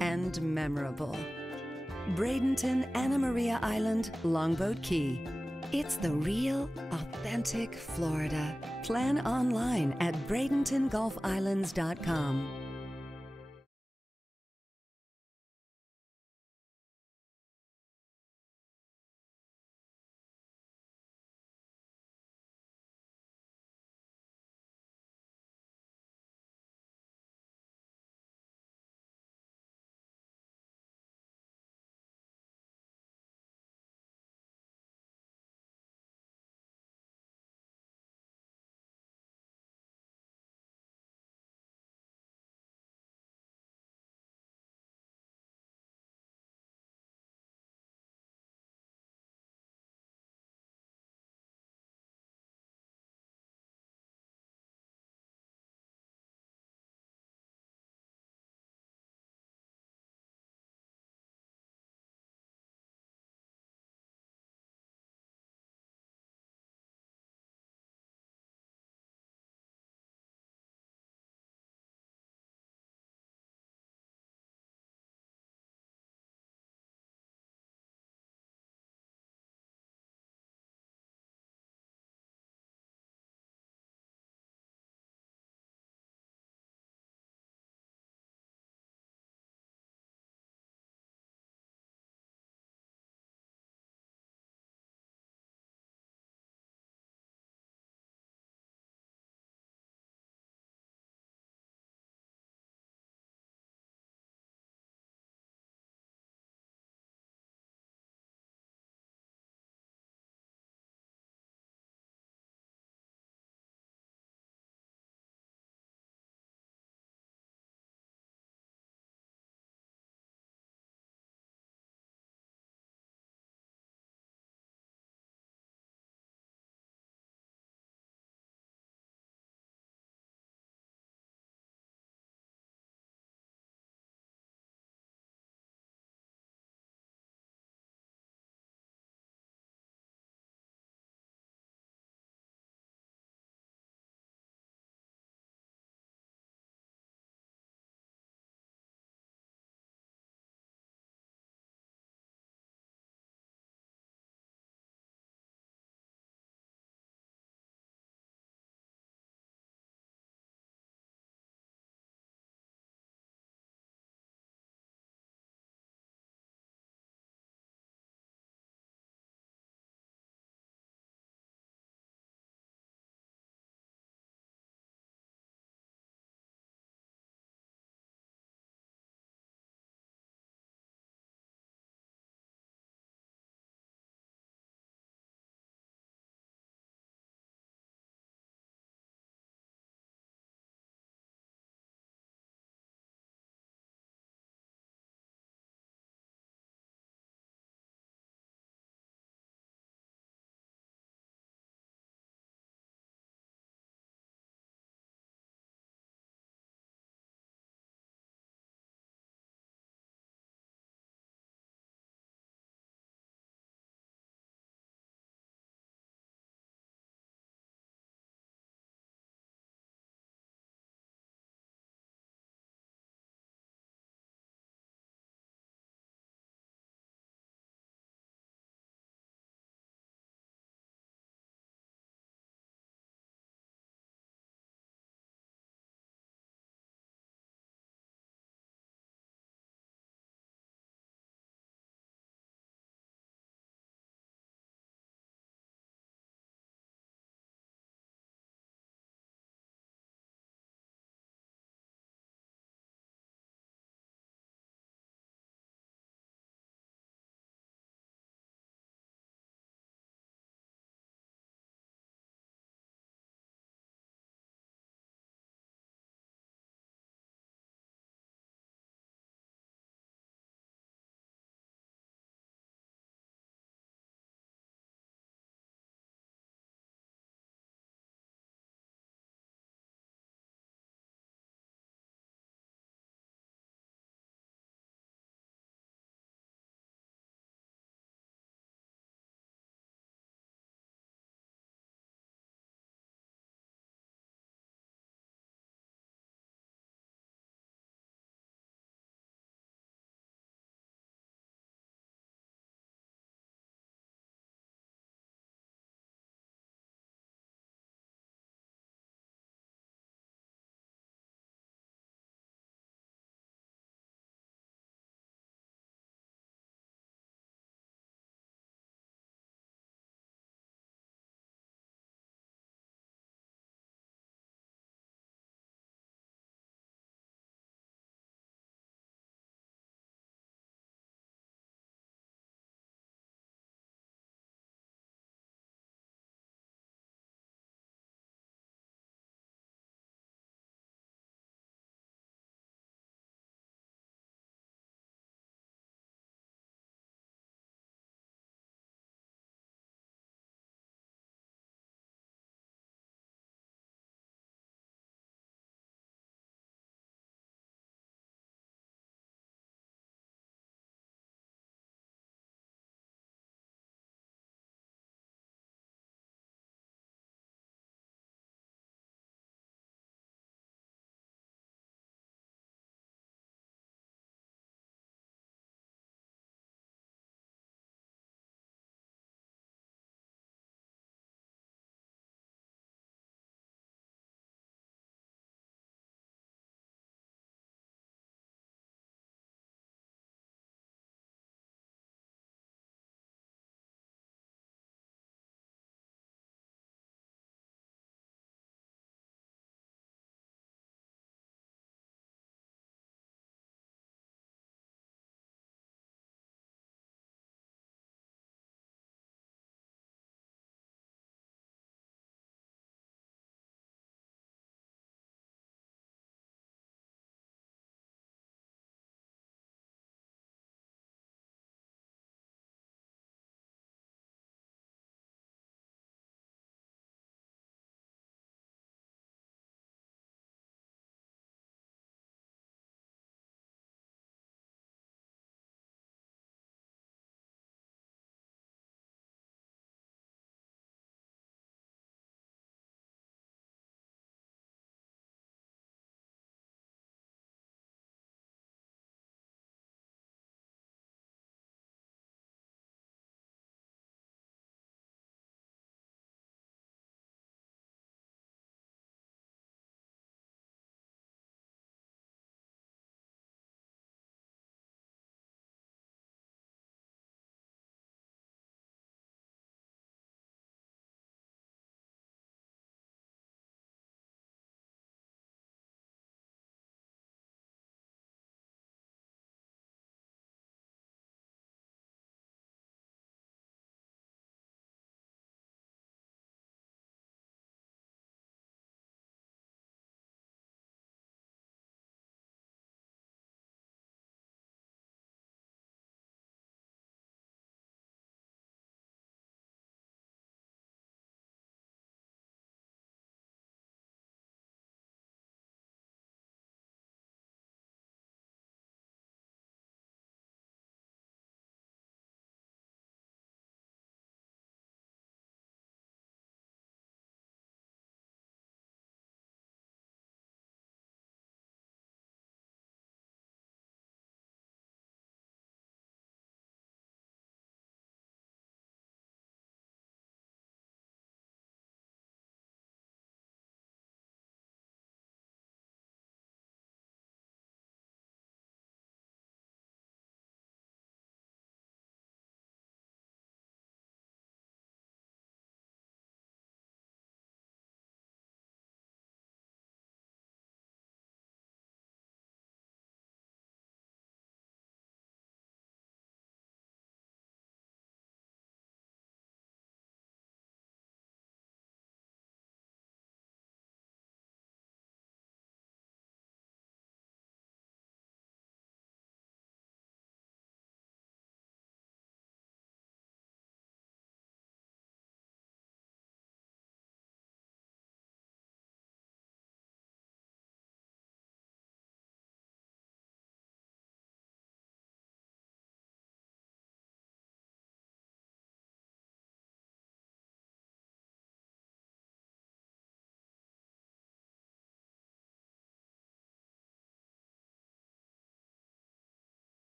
and memorable. Bradenton, Anna Maria Island, Longboat Key. It's the real, authentic Florida. Plan online at BradentonGolfIslands.com.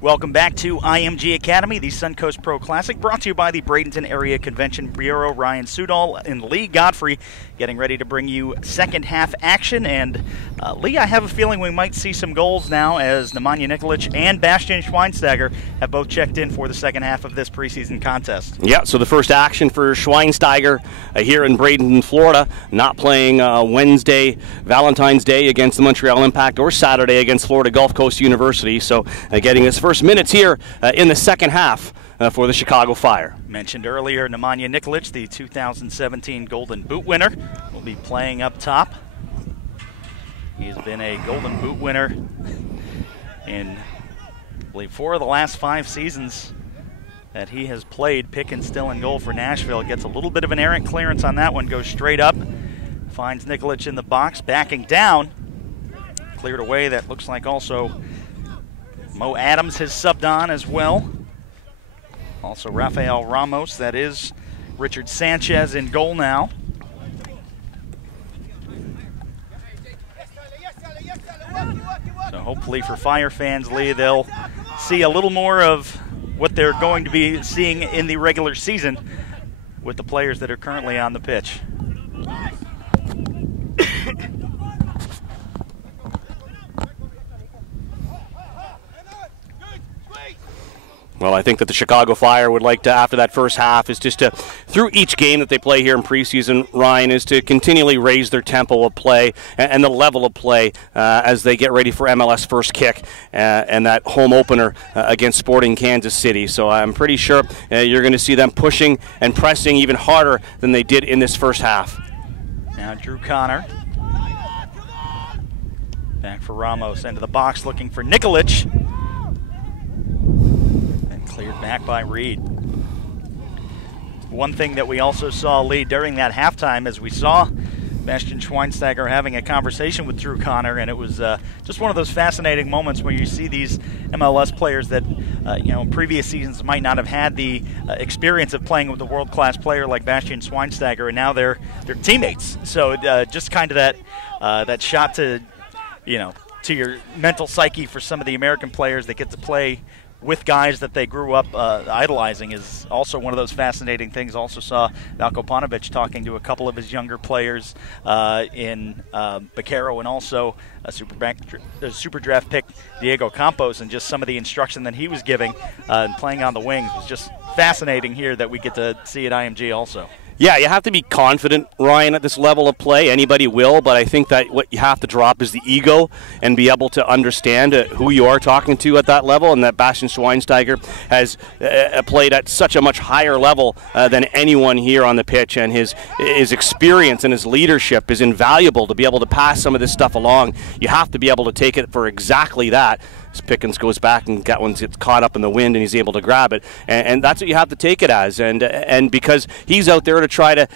Welcome back to IMG Academy, the Suncoast Pro Classic, brought to you by the Bradenton Area Convention Bureau. Ryan Sudol and Lee Godfrey getting ready to bring you second half action. And Lee, I have a feeling we might see some goals now as Nemanja Nikolic and Bastian Schweinsteiger have both checked in for the second half of this preseason contest. Yeah, so the first action for Schweinsteiger here in Bradenton, Florida, not playing Wednesday, Valentine's Day against the Montreal Impact, or Saturday against Florida Gulf Coast University. So getting his first minutes here in the second half for the Chicago Fire. Mentioned earlier, Nemanja Nikolic, the 2017 Golden Boot winner, will be playing up top. He has been a Golden Boot winner in, I believe, 4 of the last 5 seasons that he has played. Pickens still in goal for Nashville. Gets a little bit of an errant clearance on that one, goes straight up, finds Nikolic in the box, backing down, cleared away. That looks like also Mo Adams has subbed on as well. Also Rafael Ramos. That is Richard Sanchez in goal now. So hopefully for Fire fans, Lee, they'll see a little more of what they're going to be seeing in the regular season with the players that are currently on the pitch. Well, I think that the Chicago Fire would like to, after that first half, is just to, through each game that they play here in preseason, Ryan, is to continually raise their tempo of play and the level of play as they get ready for MLS First Kick and that home opener against Sporting Kansas City. So I'm pretty sure you're going to see them pushing and pressing even harder than they did in this first half. Now Drew Connor. Back for Ramos, into the box looking for Nikolic. Cleared back by Reed. One thing that we also saw, Lee, during that halftime, as we saw Bastian Schweinsteiger having a conversation with Drew Connor, and it was just one of those fascinating moments where you see these MLS players that, in previous seasons might not have had the experience of playing with a world-class player like Bastian Schweinsteiger, and now they're teammates. So just kind of that shot to, to your mental psyche for some of the American players that get to play with guys that they grew up idolizing is also one of those fascinating things. Also saw Valko Paunovic talking to a couple of his younger players in Baquero, and also a super draft pick Diego Campos, and just some of the instruction that he was giving and playing on the wings was just fascinating here that we get to see at IMG also. Yeah, you have to be confident, Ryan, at this level of play. Anybody will, but I think that what you have to drop is the ego and be able to understand who you are talking to at that level, and that Bastian Schweinsteiger has played at such a much higher level than anyone here on the pitch, and his experience and his leadership is invaluable to be able to pass some of this stuff along. You have to be able to take it for exactly that. As Pickens goes back and gets caught up in the wind and he's able to grab it, and that's what you have to take it as. And because he's out there to try to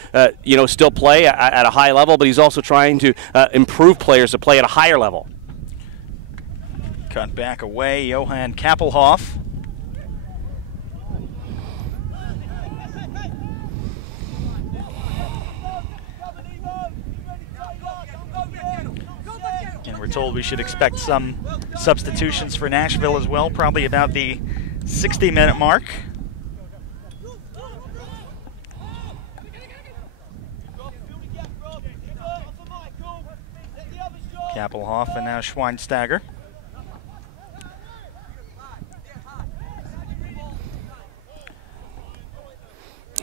still play at a high level, but he's also trying to improve players to play at a higher level. Cut back away, Johan Kappelhoff. And we're told we should expect some substitutions for Nashville as well, probably about the 60-minute mark. Kappelhoff and now Schweinsteiger.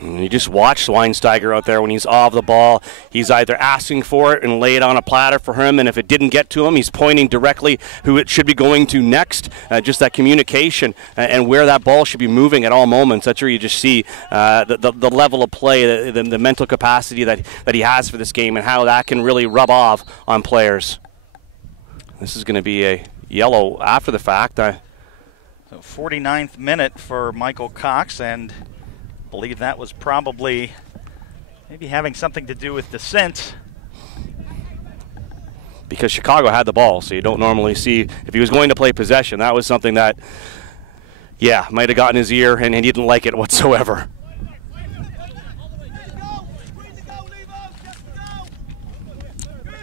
And you just watch Schweinsteiger out there when he's off the ball. He's either asking for it and lay it on a platter for him, and if it didn't get to him, he's pointing directly who it should be going to next. Just that communication and where that ball should be moving at all moments. That's where you just see the level of play, the mental capacity that he has for this game, and how that can really rub off on players. This is going to be a yellow after the fact. So 49th minute for Michael Cox, and I believe that was probably maybe having something to do with dissent. Because Chicago had the ball, so you don't normally see, if he was going to play possession, that was something that, yeah, might have gotten his ear, and he didn't like it whatsoever.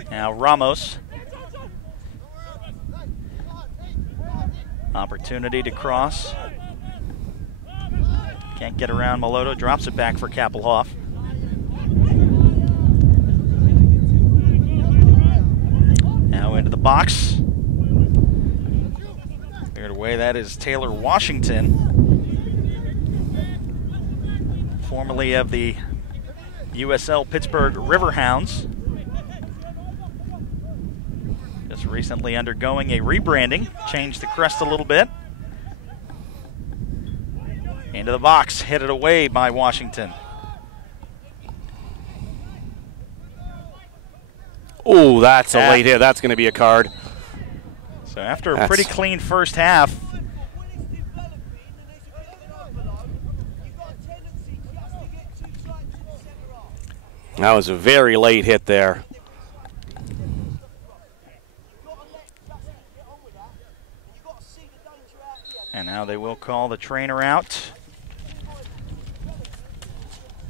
Now Ramos. Opportunity to cross. Can't get around Maloto, drops it back for Kappelhoff. Now into the box. Cleared away, that is Taylor Washington, formerly of the USL Pittsburgh Riverhounds. Just recently undergoing a rebranding, changed the crest a little bit. Into the box, headed away by Washington. Oh, that's a late hit. That's going to be a card. So after a pretty clean first half, that was a very late hit there. and now they will call the trainer out.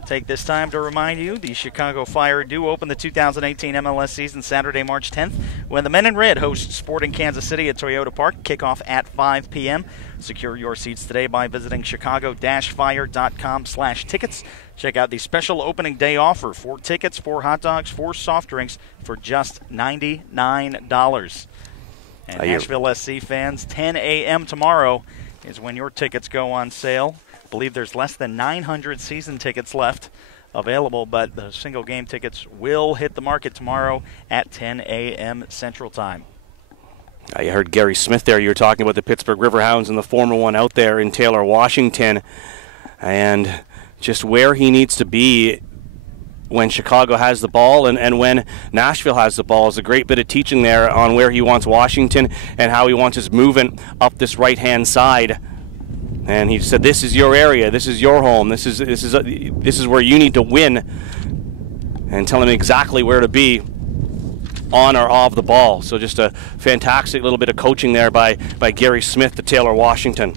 Take this time to remind you, the Chicago Fire do open the 2018 MLS season Saturday, March 10th, when the Men in Red host Sporting Kansas City at Toyota Park. Kickoff at 5 p.m. Secure your seats today by visiting chicago-fire.com/tickets. Check out the special opening day offer: 4 tickets, 4 hot dogs, 4 soft drinks for just $99. And Nashville SC fans, 10 a.m. tomorrow is when your tickets go on sale. I believe there's less than 900 season tickets left available, but the single game tickets will hit the market tomorrow at 10 a.m. Central Time. You heard Gary Smith there. You were talking about the Pittsburgh Riverhounds and the former one out there in Taylor, Washington, and just where he needs to be when Chicago has the ball and when Nashville has the ball. Is a great bit of teaching there on where he wants Washington and how he wants his movement up this right-hand side. And he said, "This is your area. This is your home. This is where you need to win." And tell him exactly where to be on or off the ball. So just a fantastic little bit of coaching there by Gary Smith to Taylor Washington.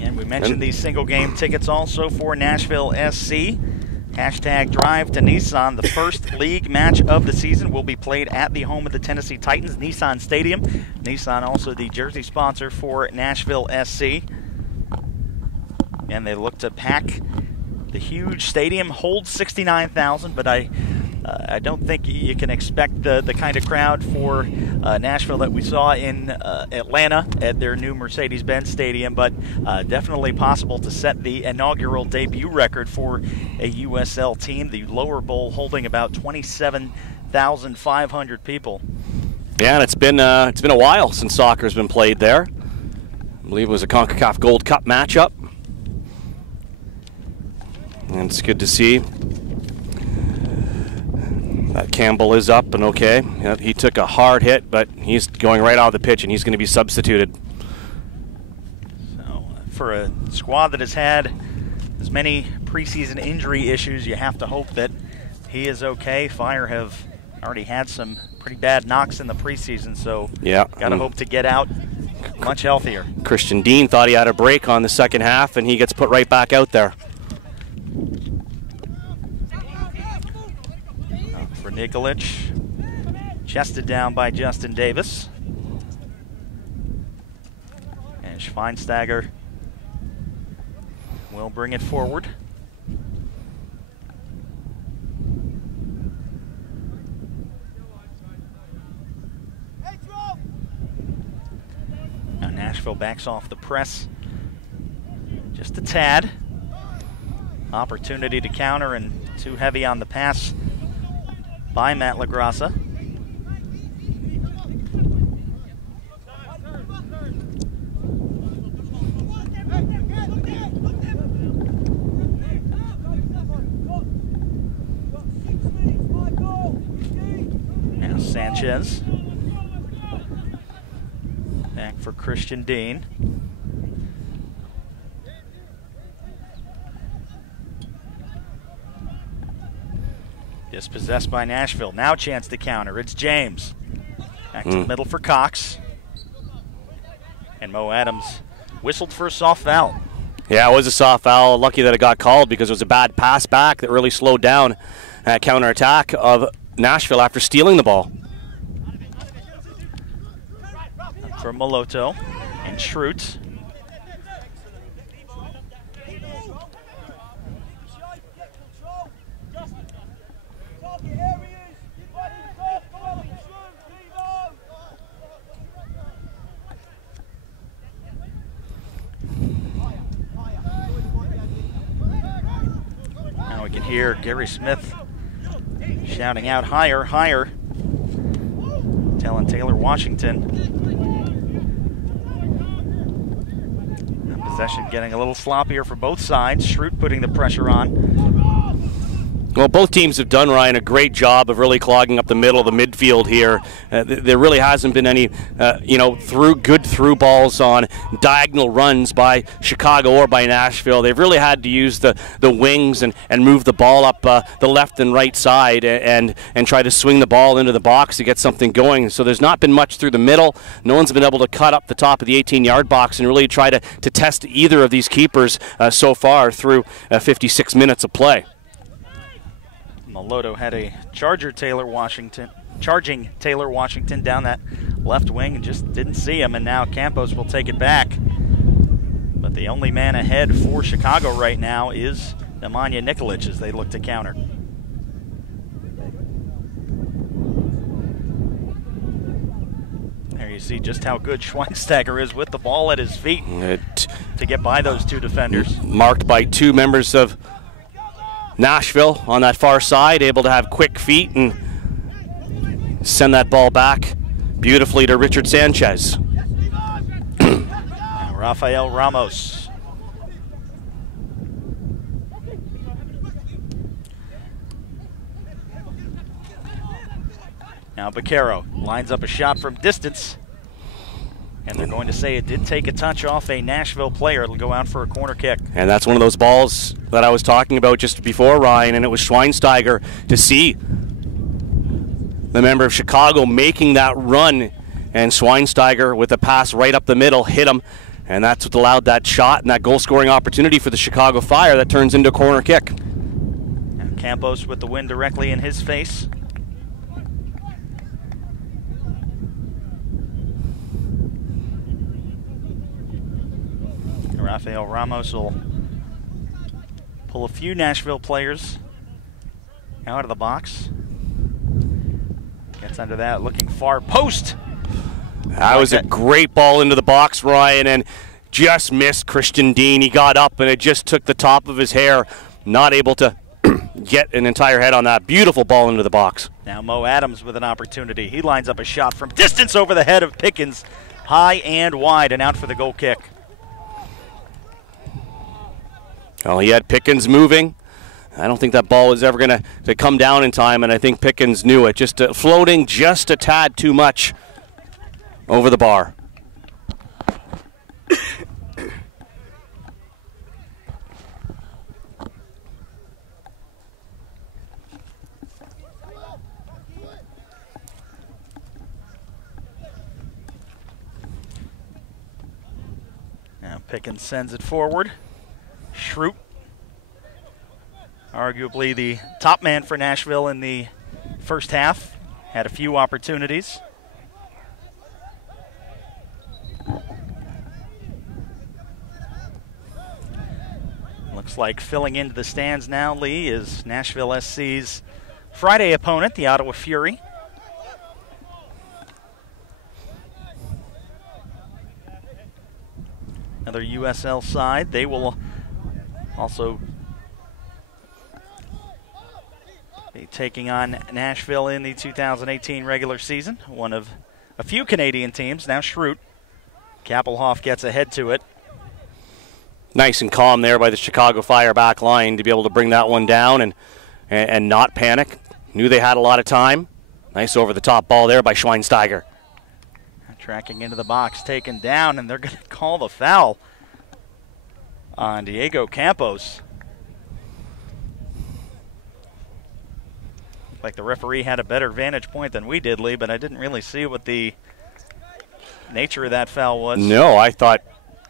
And we mentioned these single game tickets also for Nashville SC. Hashtag Drive to Nissan. The first league match of the season will be played at the home of the Tennessee Titans, Nissan Stadium. Nissan also the jersey sponsor for Nashville SC. And they look to pack the huge stadium, holds 69,000, but I don't think you can expect the kind of crowd for Nashville that we saw in Atlanta at their new Mercedes-Benz Stadium, but definitely possible to set the inaugural debut record for a USL team. The lower bowl holding about 27,500 people. Yeah, and it's been a while since soccer's been played there. I believe it was a CONCACAF Gold Cup matchup. And it's good to see that Campbell is up and okay. Yeah, he took a hard hit, but he's going right out of the pitch, and he's going to be substituted. So for a squad that has had as many preseason injury issues, you have to hope that he is okay. Fire have already had some pretty bad knocks in the preseason, so yeah, got to hope to get out much healthier. Christian Dean thought he had a break on the second half, and he gets put right back out there. For Nikolic, chested down by Justin Davis. And Schweinsteiger will bring it forward. Now Nashville backs off the press just a tad. Opportunity to counter and too heavy on the pass by Matt LaGrassa. Now Sanchez. Back for Christian Dean. Dispossessed by Nashville. Now chance to counter. It's James. Back to the middle for Cox. And Mo Adams whistled for a soft foul. Yeah, it was a soft foul. Lucky that it got called because it was a bad pass back that really slowed down that counterattack of Nashville after stealing the ball. From Moloto and Schrute. Now we can hear Gary Smith shouting out, higher, higher, telling Taylor Washington. Possession getting a little sloppier for both sides. Schrute putting the pressure on. Well, both teams have done, Ryan, a great job of really clogging up the middle of the midfield here. There really hasn't been any, good through balls on diagonal runs by Chicago or by Nashville. They've really had to use the wings and move the ball up the left and right side and try to swing the ball into the box to get something going. So there's not been much through the middle. No one's been able to cut up the top of the 18-yard box and really try to test either of these keepers so far through 56 minutes of play. Moloto had a charging Taylor Washington down that left wing and just didn't see him, and now Campos will take it back. But the only man ahead for Chicago right now is Nemanja Nikolic as they look to counter. There you see just how good Schweinsteiger is with the ball at his feet to get by those two defenders. Marked by two members of Nashville on that far side, able to have quick feet and send that ball back beautifully to Richard Sanchez. Rafael Ramos. Now Baquero lines up a shot from distance. And they're going to say it did take a touch off a Nashville player. It'll go out for a corner kick. And that's one of those balls that I was talking about just before, Ryan, and it was Schweinsteiger to see the member of Chicago making that run, and Schweinsteiger with a pass right up the middle hit him, and that's what allowed that shot and that goal-scoring opportunity for the Chicago Fire that turns into a corner kick. And Campos with the wind directly in his face. Rafael Ramos will pull a few Nashville players out of the box. Gets under that, looking far post. That was a great ball into the box, Ryan, and just missed Christian Dean. He got up and it just took the top of his hair. Not able to get an entire head on that. Beautiful ball into the box. Now Mo Adams with an opportunity. He lines up a shot from distance over the head of Pickens. High and wide and out for the goal kick. Well, he had Pickens moving. I don't think that ball was ever going to come down in time, and I think Pickens knew it. Just floating just a tad too much over the bar. Now Pickens sends it forward. Schrute, arguably the top man for Nashville in the first half, had a few opportunities. Looks like filling into the stands now, Lee, is Nashville SC's Friday opponent, the Ottawa Fury. Another USL side. They will also be taking on Nashville in the 2018 regular season. One of a few Canadian teams. Now Schrute. Kappelhoff gets ahead to it. Nice and calm there by the Chicago Fire back line to be able to bring that one down and not panic. Knew they had a lot of time. Nice over-the-top ball there by Schweinsteiger. Tracking into the box, taken down, and they're going to call the foul on Diego Campos. Like the referee had a better vantage point than we did, Lee, but I didn't really see what the nature of that foul was. No, I thought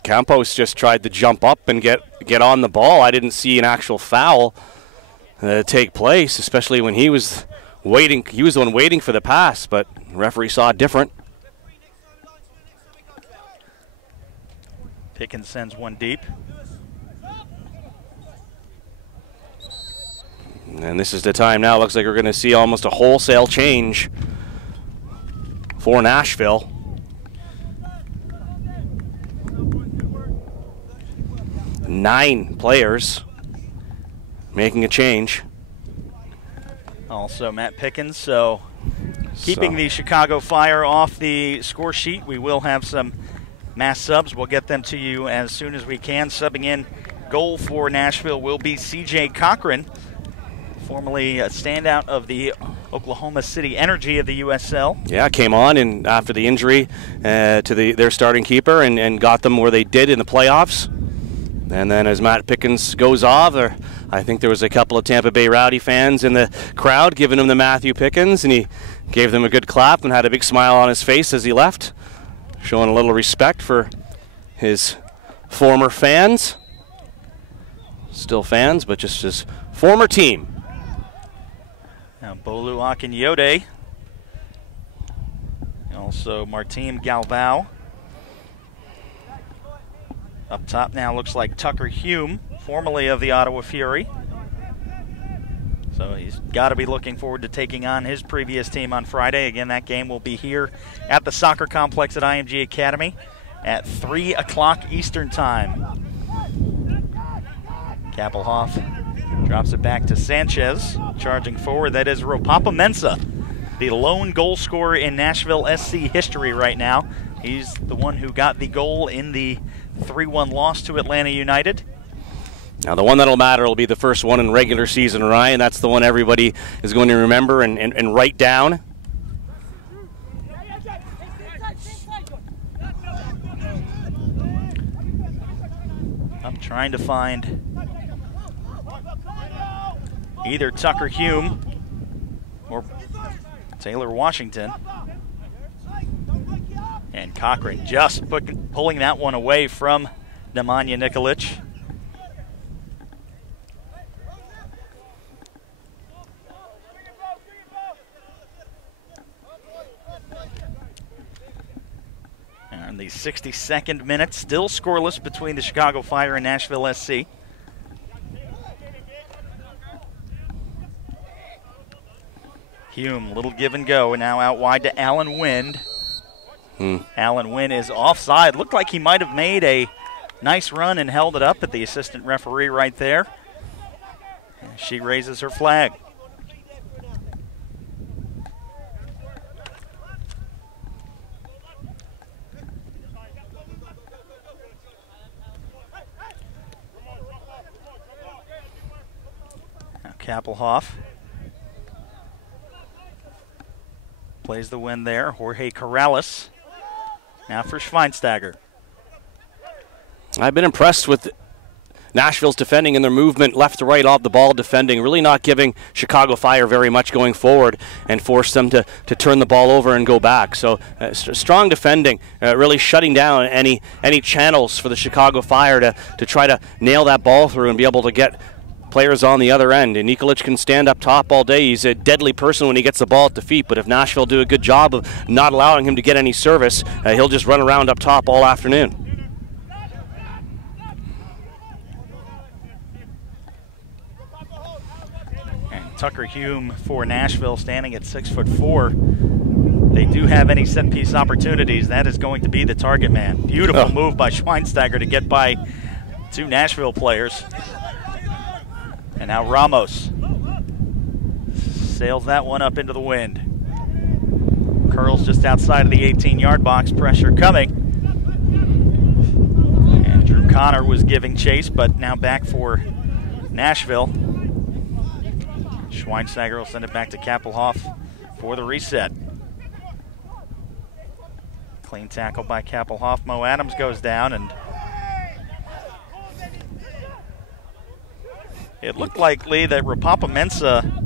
Campos just tried to jump up and get on the ball. I didn't see an actual foul take place, especially when he was waiting. He was the one waiting for the pass, but the referee saw it different. Pickens sends one deep. And this is the time now. Looks like we're going to see almost a wholesale change for Nashville. Nine players making a change. Also Matt Pickens, so keeping the Chicago Fire off the score sheet. We will have some mass subs. We'll get them to you as soon as we can. Subbing in goal for Nashville will be C.J. Cochran, formerly a standout of the Oklahoma City Energy of the USL. Yeah, came on and after the injury to their starting keeper and got them where they did in the playoffs. And then as Matt Pickens goes off, I think there was a couple of Tampa Bay Rowdy fans in the crowd giving him the Matthew Pickens, and he gave them a good clap and had a big smile on his face as he left, showing a little respect for his former fans. Still fans, but just his former team. Now Bolu Akinyode, also Martim Galvao. Up top now looks like Tucker Hume, formerly of the Ottawa Fury. So he's got to be looking forward to taking on his previous team on Friday. Again, that game will be here at the soccer complex at IMG Academy at 3 o'clock Eastern Time. Kappelhoff drops it back to Sanchez. Charging forward, that is Ropapa-Mensah, the lone goal scorer in Nashville SC history right now. He's the one who got the goal in the 3-1 loss to Atlanta United. Now the one that'll matter will be the first one in regular season, Ryan. That's the one everybody is going to remember and write down. I'm trying to find either Tucker Hume or Taylor Washington. And Cochran just pulling that one away from Nemanja Nikolic. And the 62nd minute, still scoreless between the Chicago Fire and Nashville SC. Hume, little give and go, and now out wide to Alan Wind. Alan Wynn is offside. Looked like he might have made a nice run and held it up at the assistant referee right there. And she raises her flag. Now Kappelhoff plays the win there. Jorge Corrales. Now for Schweinsteiger. I've been impressed with Nashville's defending and their movement left to right off the ball defending, really not giving Chicago Fire very much going forward and force them to turn the ball over and go back. So strong defending, really shutting down any channels for the Chicago Fire to try to nail that ball through and be able to get players on the other end. And Nikolic can stand up top all day. He's a deadly person when he gets the ball at the feet, but if Nashville do a good job of not allowing him to get any service, he'll just run around up top all afternoon. And Tucker Hume for Nashville standing at 6'4". They do have any set piece opportunities. That is going to be the target man. Beautiful move by Schweinsteiger to get by two Nashville players. And now Ramos sails that one up into the wind. Curls just outside of the 18-yard box. Pressure coming. And Drew Connor was giving chase, but now back for Nashville. Schweinsteiger will send it back to Kappelhoff for the reset. Clean tackle by Kappelhoff. Mo Adams goes down, and it looked like, Lee, that Ropapa-Mensah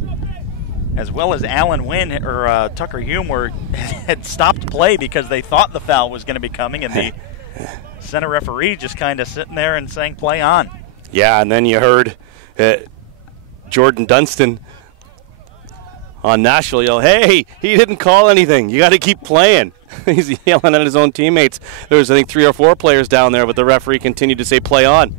as well as Alan Wynn or Tucker Hume had stopped play because they thought the foul was going to be coming, and the center referee just kind of sitting there and saying, play on. Yeah, and then you heard Jordan Dunstan on Nashville yell, "Hey, he didn't call anything. You got to keep playing." He's yelling at his own teammates. There was, I think, 3 or 4 players down there, but the referee continued to say, "Play on."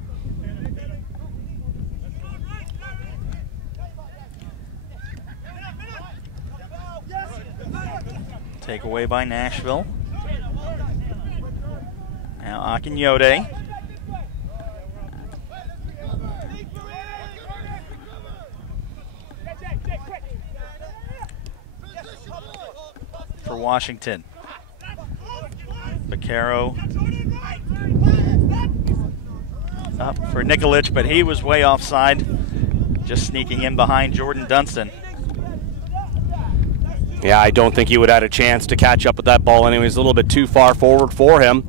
Take away by Nashville. Now Akinyode. For Washington. Vaccaro up for Nikolic, but he was way offside. Just sneaking in behind Jordan Dunston. Yeah, I don't think he would have had a chance to catch up with that ball anyways. A little bit too far forward for him.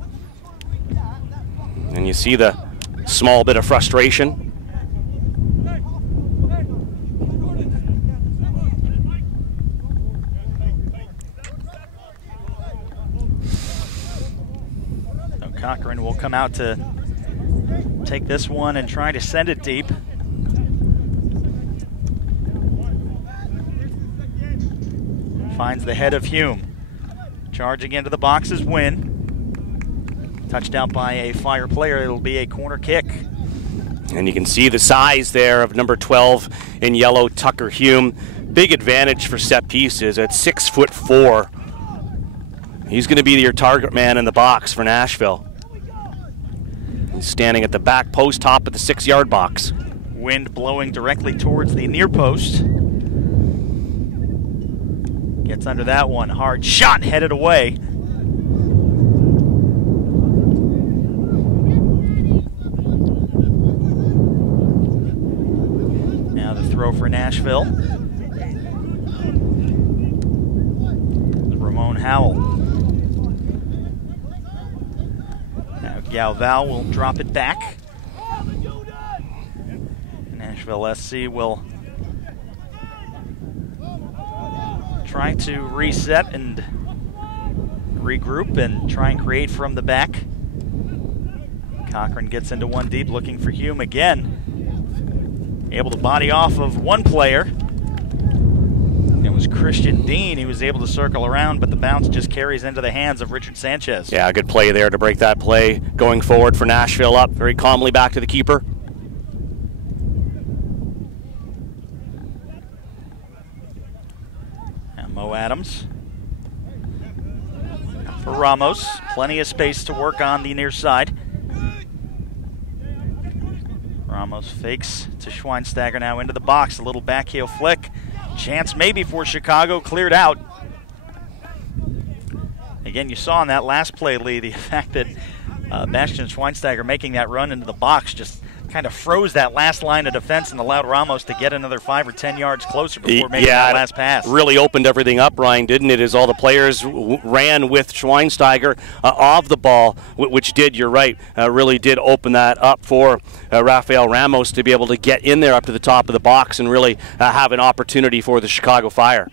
And you see the small bit of frustration. So Cochran will come out to take this one and try to send it deep. Finds the head of Hume. Charging into the box is Wynn. Touched out by a Fire player. It'll be a corner kick. And you can see the size there of number 12 in yellow, Tucker Hume. Big advantage for set pieces at 6'4". He's going to be your target man in the box for Nashville. He's standing at the back post, top of the 6-yard box. Wind blowing directly towards the near post. Gets under that one. Hard shot headed away. Now the throw for Nashville. Ramon Howell. Now Galval will drop it back. Nashville SC will try to reset and regroup and try and create from the back. Cochran gets into one deep looking for Hume again. Able to body off of one player. It was Christian Dean. He was able to circle around, but the bounce just carries into the hands of Richard Sanchez. Yeah, good play there to break that play. Going forward for Nashville up very calmly back to the keeper. Mo Adams for Ramos. Plenty of space to work on the near side. Ramos fakes to Schweinsteiger now into the box. A little backheel flick. Chance maybe for Chicago. Cleared out. Again, you saw in that last play, Lee, the fact that Bastian Schweinsteiger making that run into the box just kind of froze that last line of defense and allowed Ramos to get another 5 or 10 yards closer before making that last pass. Really opened everything up, Ryan, didn't it? As all the players ran with Schweinsteiger off the ball, which did, you're right, really did open that up for Rafael Ramos to be able to get in there up to the top of the box and really have an opportunity for the Chicago Fire.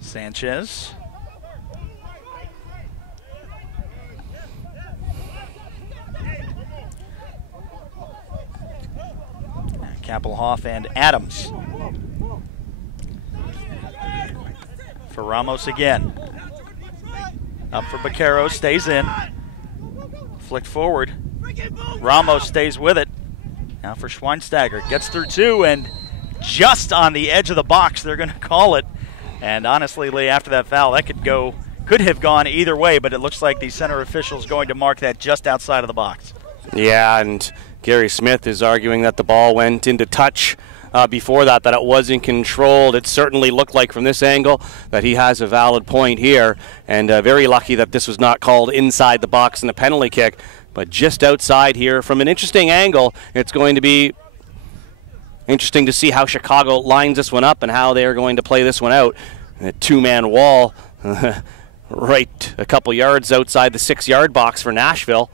Sanchez. Kappelhoff and Adams. For Ramos again. Up for Vaccaro, stays in. Flicked forward. Ramos stays with it. Now for Schweinsteiger. Gets through 2 and just on the edge of the box, they're going to call it. And honestly, Lee, after that foul, that could have gone either way, but it looks like the center official is going to mark that just outside of the box. Yeah, and Gary Smith is arguing that the ball went into touch before that it wasn't controlled. It certainly looked like from this angle that he has a valid point here, and very lucky that this was not called inside the box in a penalty kick, but just outside here from an interesting angle. It's going to be interesting to see how Chicago lines this one up and how they are going to play this one out. A 2-man wall right a couple yards outside the 6-yard box for Nashville,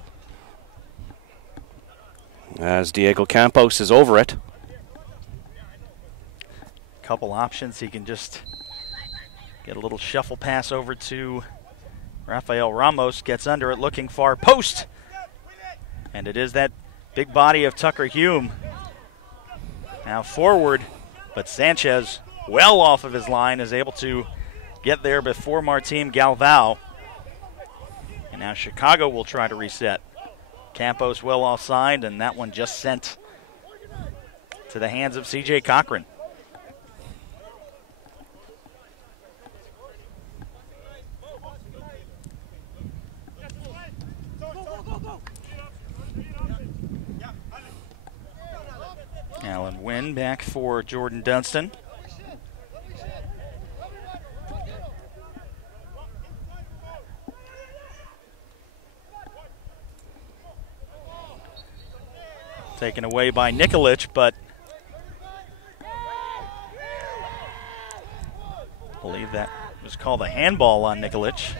as Diego Campos is over it. Couple options. He can just get a little shuffle pass over to Rafael Ramos gets under it, looking far post. And it is that big body of Tucker Hume. Now forward, but Sanchez, well off of his line, is able to get there before Martín Galvão. And now Chicago will try to reset. Campos well offside, and that one just sent to the hands of C.J. Cochran. Alan Wynn back for Jordan Dunston. Taken away by Nikolic, but I believe that was called a handball on Nikolic.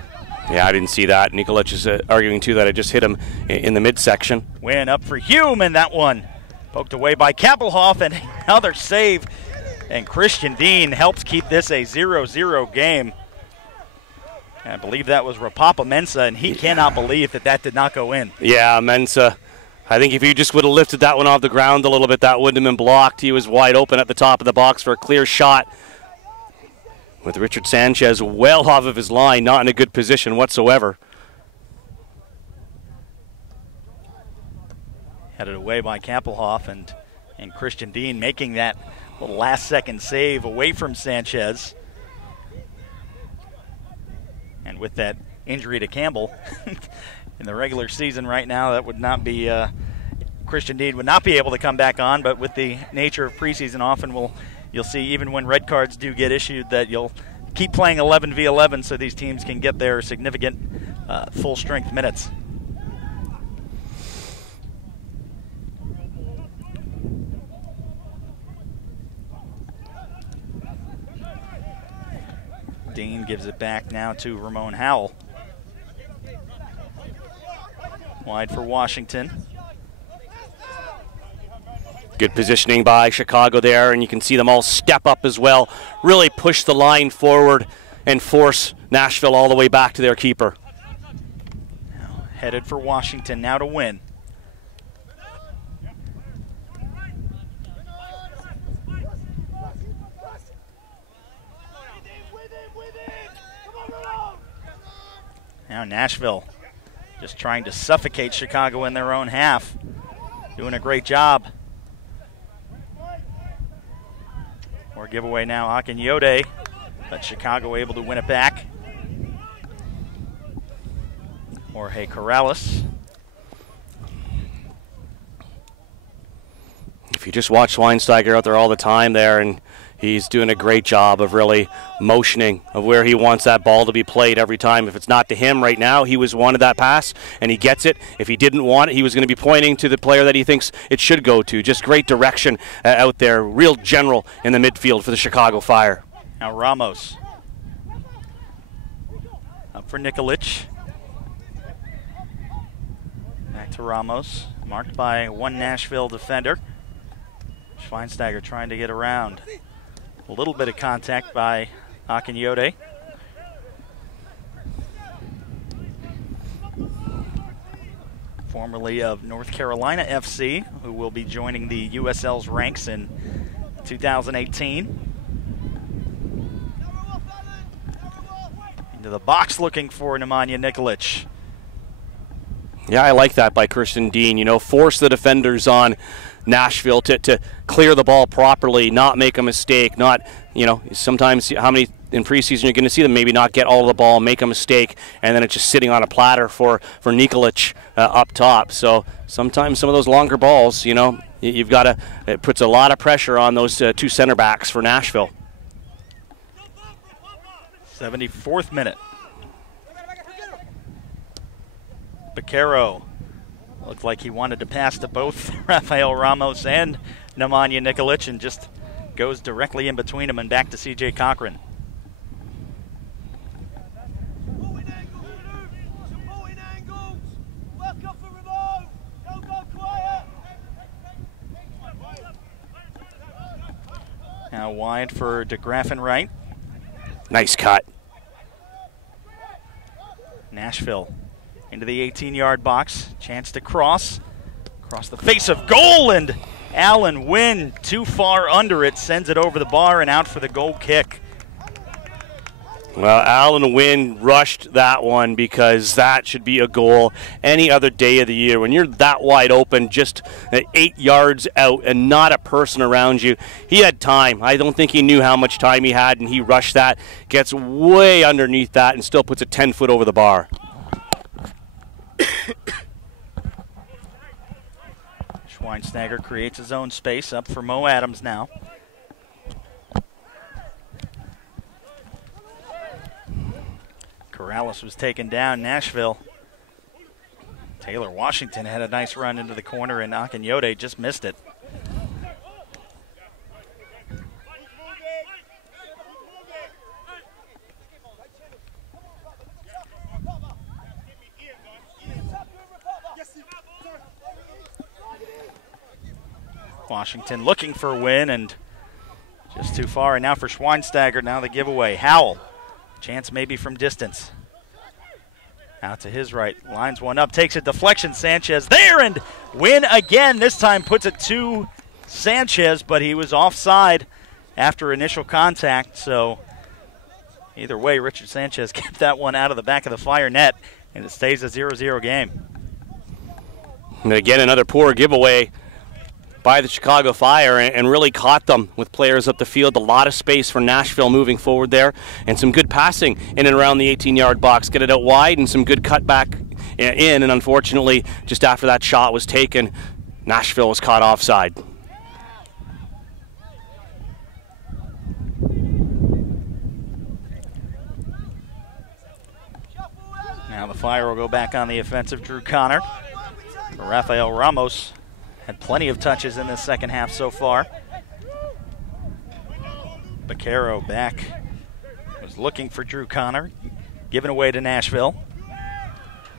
Yeah, I didn't see that. Nikolic is arguing, too, that I just hit him in the midsection. Win up for Hume, and that one poked away by Kappelhoff, and another save. And Christian Dean helps keep this a 0-0 game. And I believe that was Rapapa Mensah, and he cannot believe that did not go in. Yeah, Mensah. I think if he just would have lifted that one off the ground a little bit, that wouldn't have been blocked. He was wide open at the top of the box for a clear shot. With Richard Sanchez well off of his line, not in a good position whatsoever. Headed away by Kappelhoff, and Christian Dean making that little last-second save away from Sanchez. And with that injury to Campbell in the regular season right now, that would not be Christian Dean would not be able to come back on. But with the nature of preseason, often you'll see even when red cards do get issued that you'll keep playing 11v11 so these teams can get their significant full-strength minutes. Dean gives it back now to Ramon Howell. Wide for Washington. Good positioning by Chicago there, and you can see them all step up as well. Really push the line forward and force Nashville all the way back to their keeper. Now headed for Washington now to win. Now Nashville just trying to suffocate Chicago in their own half. Doing a great job. Or giveaway now, Akinyode, but Chicago able to win it back. Jorge Corrales. If you just watch Schweinsteiger out there all the time there, and he's doing a great job of really motioning of where he wants that ball to be played every time. If it's not to him right now, he wanted that pass, and he gets it. If he didn't want it, he was going to be pointing to the player that he thinks it should go to. Just great direction out there. Real general in the midfield for the Chicago Fire. Now Ramos. Up for Nikolic. Back to Ramos. Marked by one Nashville defender. Schweinsteiger trying to get around. A little bit of contact by Akinyode. Formerly of North Carolina FC, who will be joining the USL's ranks in 2018. Into the box looking for Nemanja Nikolic. Yeah, I like that by Christian Dean. You know, force the defenders on Nashville to clear the ball properly, not make a mistake, not, you know, sometimes how many in preseason you're going to see them maybe not get all of the ball, make a mistake, and then it's just sitting on a platter for Nikolic up top. So sometimes some of those longer balls, you know, you've got to, it puts a lot of pressure on those two center backs for Nashville. 74th minute. Baquero looked like he wanted to pass to both Rafael Ramos and Nemanja Nikolic and just goes directly in between them and back to C.J. Cochran. Now wide for De Graffenright. Nice cut. Nashville into the 18-yard box. Chance to cross the face of goal, and Allen Wynn too far under it, sends it over the bar and out for the goal kick. Well, Allen Wynn rushed that one because that should be a goal any other day of the year. When you're that wide open, just 8 yards out and not a person around you, he had time. I don't think he knew how much time he had, and he rushed that, gets way underneath that, and still puts it 10 foot over the bar. Schweinsteiger creates his own space, up for Mo Adams now. Corrales was taken down. Nashville. Taylor Washington had a nice run into the corner, and Akinyode just missed it. Washington looking for a win and just too far. And now for Schweinsteiger, now the giveaway. Howell. Chance maybe from distance. Out to his right. Lines one up. Takes a deflection. Sanchez there, and Win again. This time puts it to Sanchez, but he was offside after initial contact. So either way, Richard Sanchez kept that one out of the back of the Fire net, and it stays a 0-0 game. And again, another poor giveaway by the Chicago Fire, and really caught them with players up the field. A lot of space for Nashville moving forward there, and some good passing in and around the 18-yard box. Get it out wide and some good cutback in, and unfortunately, just after that shot was taken, Nashville was caught offside. Now the Fire will go back on the offensive. Drew Connor. Rafael Ramos had plenty of touches in this second half so far. Baquero back. Was looking for Drew Connor. Given away to Nashville.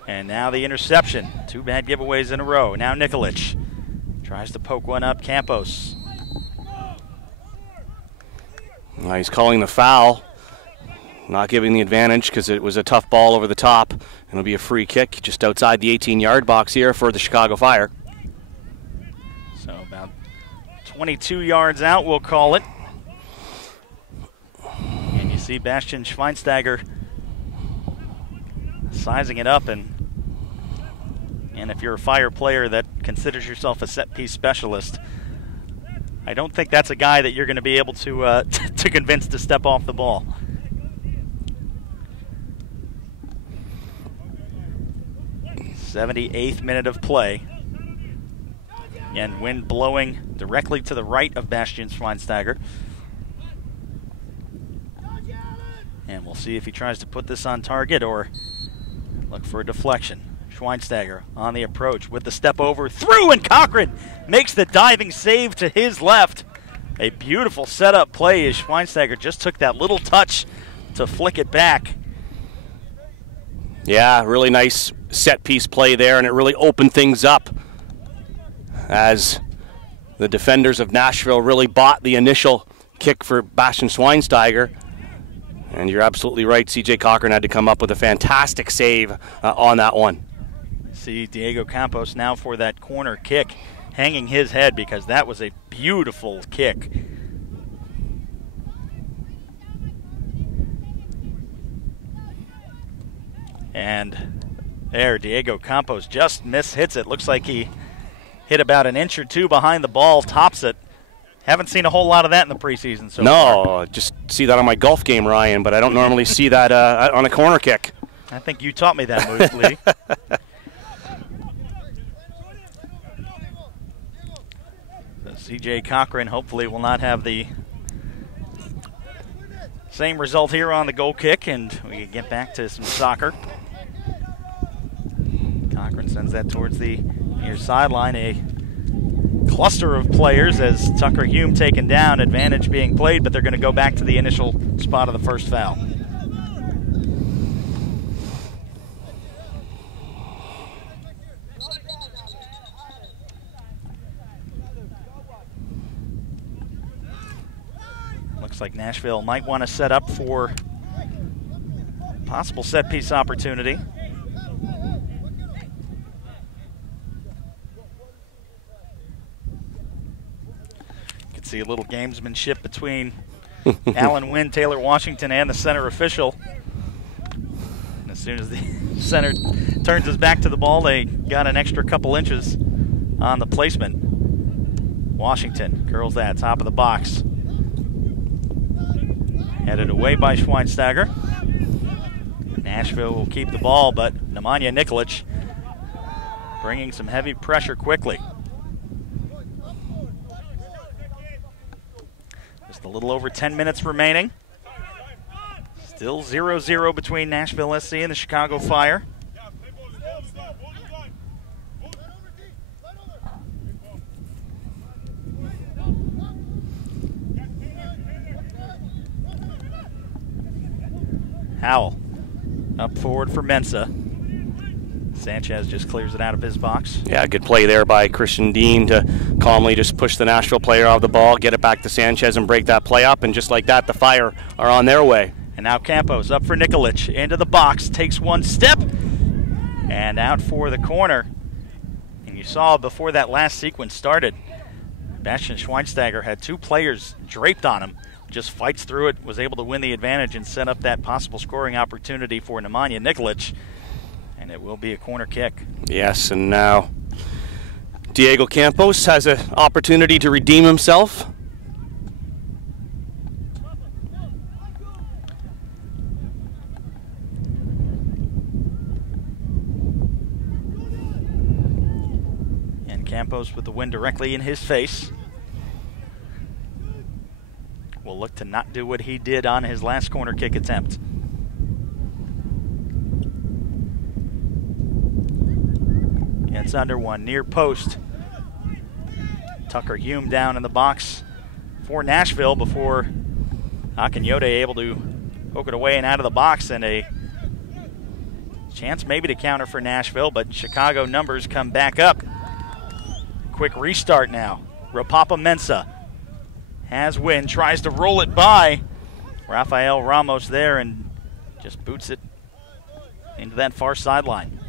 And now the interception. Two bad giveaways in a row. Now Nikolic tries to poke one up. Campos. He's calling the foul. Not giving the advantage because it was a tough ball over the top. And it'll be a free kick just outside the 18-yard box here for the Chicago Fire. So about 22 yards out, we'll call it. And you see Bastian Schweinsteiger sizing it up. And if you're a Fire player that considers yourself a set-piece specialist, I don't think that's a guy that you're going to be able to to convince to step off the ball. '78th minute of play. And wind blowing directly to the right of Bastian Schweinsteiger. And we'll see if he tries to put this on target or look for a deflection. Schweinsteiger on the approach with the step over, through, and Cochran makes the diving save to his left. A beautiful setup play as Schweinsteiger just took that little touch to flick it back. Yeah, really nice set-piece play there, and it really opened things up as the defenders of Nashville really bought the initial kick for Bastian Schweinsteiger. And you're absolutely right, C.J. Cochran had to come up with a fantastic save on that one. See Diego Campos now for that corner kick, hanging his head because that was a beautiful kick. And there, Diego Campos just hits it. Looks like he hit about an inch or two behind the ball, tops it. Haven't seen a whole lot of that in the preseason so far. No, just see that on my golf game, Ryan, but I don't normally see that on a corner kick. I think you taught me that move, Lee. So C.J. Cochran hopefully will not have the same result here on the goal kick, and we can get back to some soccer. Cochran sends that towards the near sideline. A cluster of players as Tucker Hume taken down, advantage being played, but they're going to go back to the initial spot of the first foul. Looks like Nashville might want to set up for possible set-piece opportunity. can see a little gamesmanship between Alan Wynn, Taylor Washington, and the center official. And as soon as the center turns his back to the ball, they got an extra couple inches on the placement. Washington curls that top of the box. Headed away by Schweinsteiger. Nashville will keep the ball, but Nemanja Nikolic bringing some heavy pressure quickly. Just a little over 10 minutes remaining. Still 0-0 between Nashville SC and the Chicago Fire. Howell up forward for Mensah. Sanchez just clears it out of his box. Yeah, good play there by Christian Dean to calmly just push the Nashville player off the ball, get it back to Sanchez and break that play up, and just like that, the Fire are on their way. And now Campos up for Nikolic, into the box, takes one step, and out for the corner. And you saw before that last sequence started, Bastian Schweinsteiger had two players draped on him, just fights through it, was able to win the advantage and set up that possible scoring opportunity for Nemanja Nikolic. And it will be a corner kick. Yes, and now Diego Campos has an opportunity to redeem himself. And Campos with the wind directly in his face. Will look to not do what he did on his last corner kick attempt. Gets under one, near post. Tucker Hume down in the box for Nashville before Akinyode able to poke it away and out of the box, and a chance maybe to counter for Nashville, but Chicago numbers come back up. Quick restart now. Rapapa Mensah has Wynn, tries to roll it by Rafael Ramos there and just boots it into that far sideline.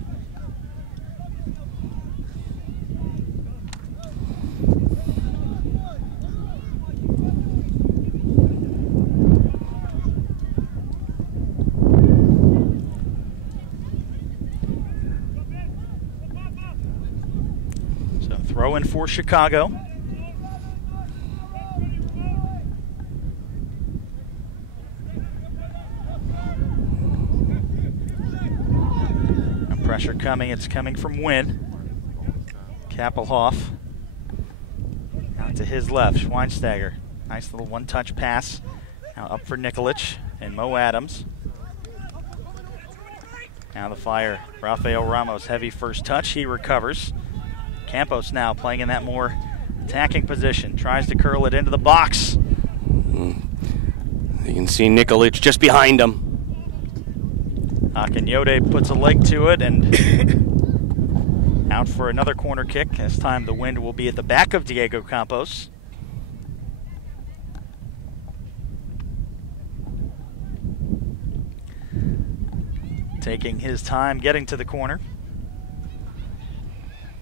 So throw in for Chicago. Pressure coming, it's coming from Wynn. Kappelhoff out to his left, Schweinsteiger. Nice little one-touch pass. Now up for Nikolic and Mo Adams. Now the Fire, Rafael Ramos, heavy first touch, he recovers. Campos now playing in that more attacking position, tries to curl it into the box. You can see Nikolic just behind him. Akinyode puts a leg to it and out for another corner kick. This time the wind will be at the back of Diego Campos. Taking his time getting to the corner.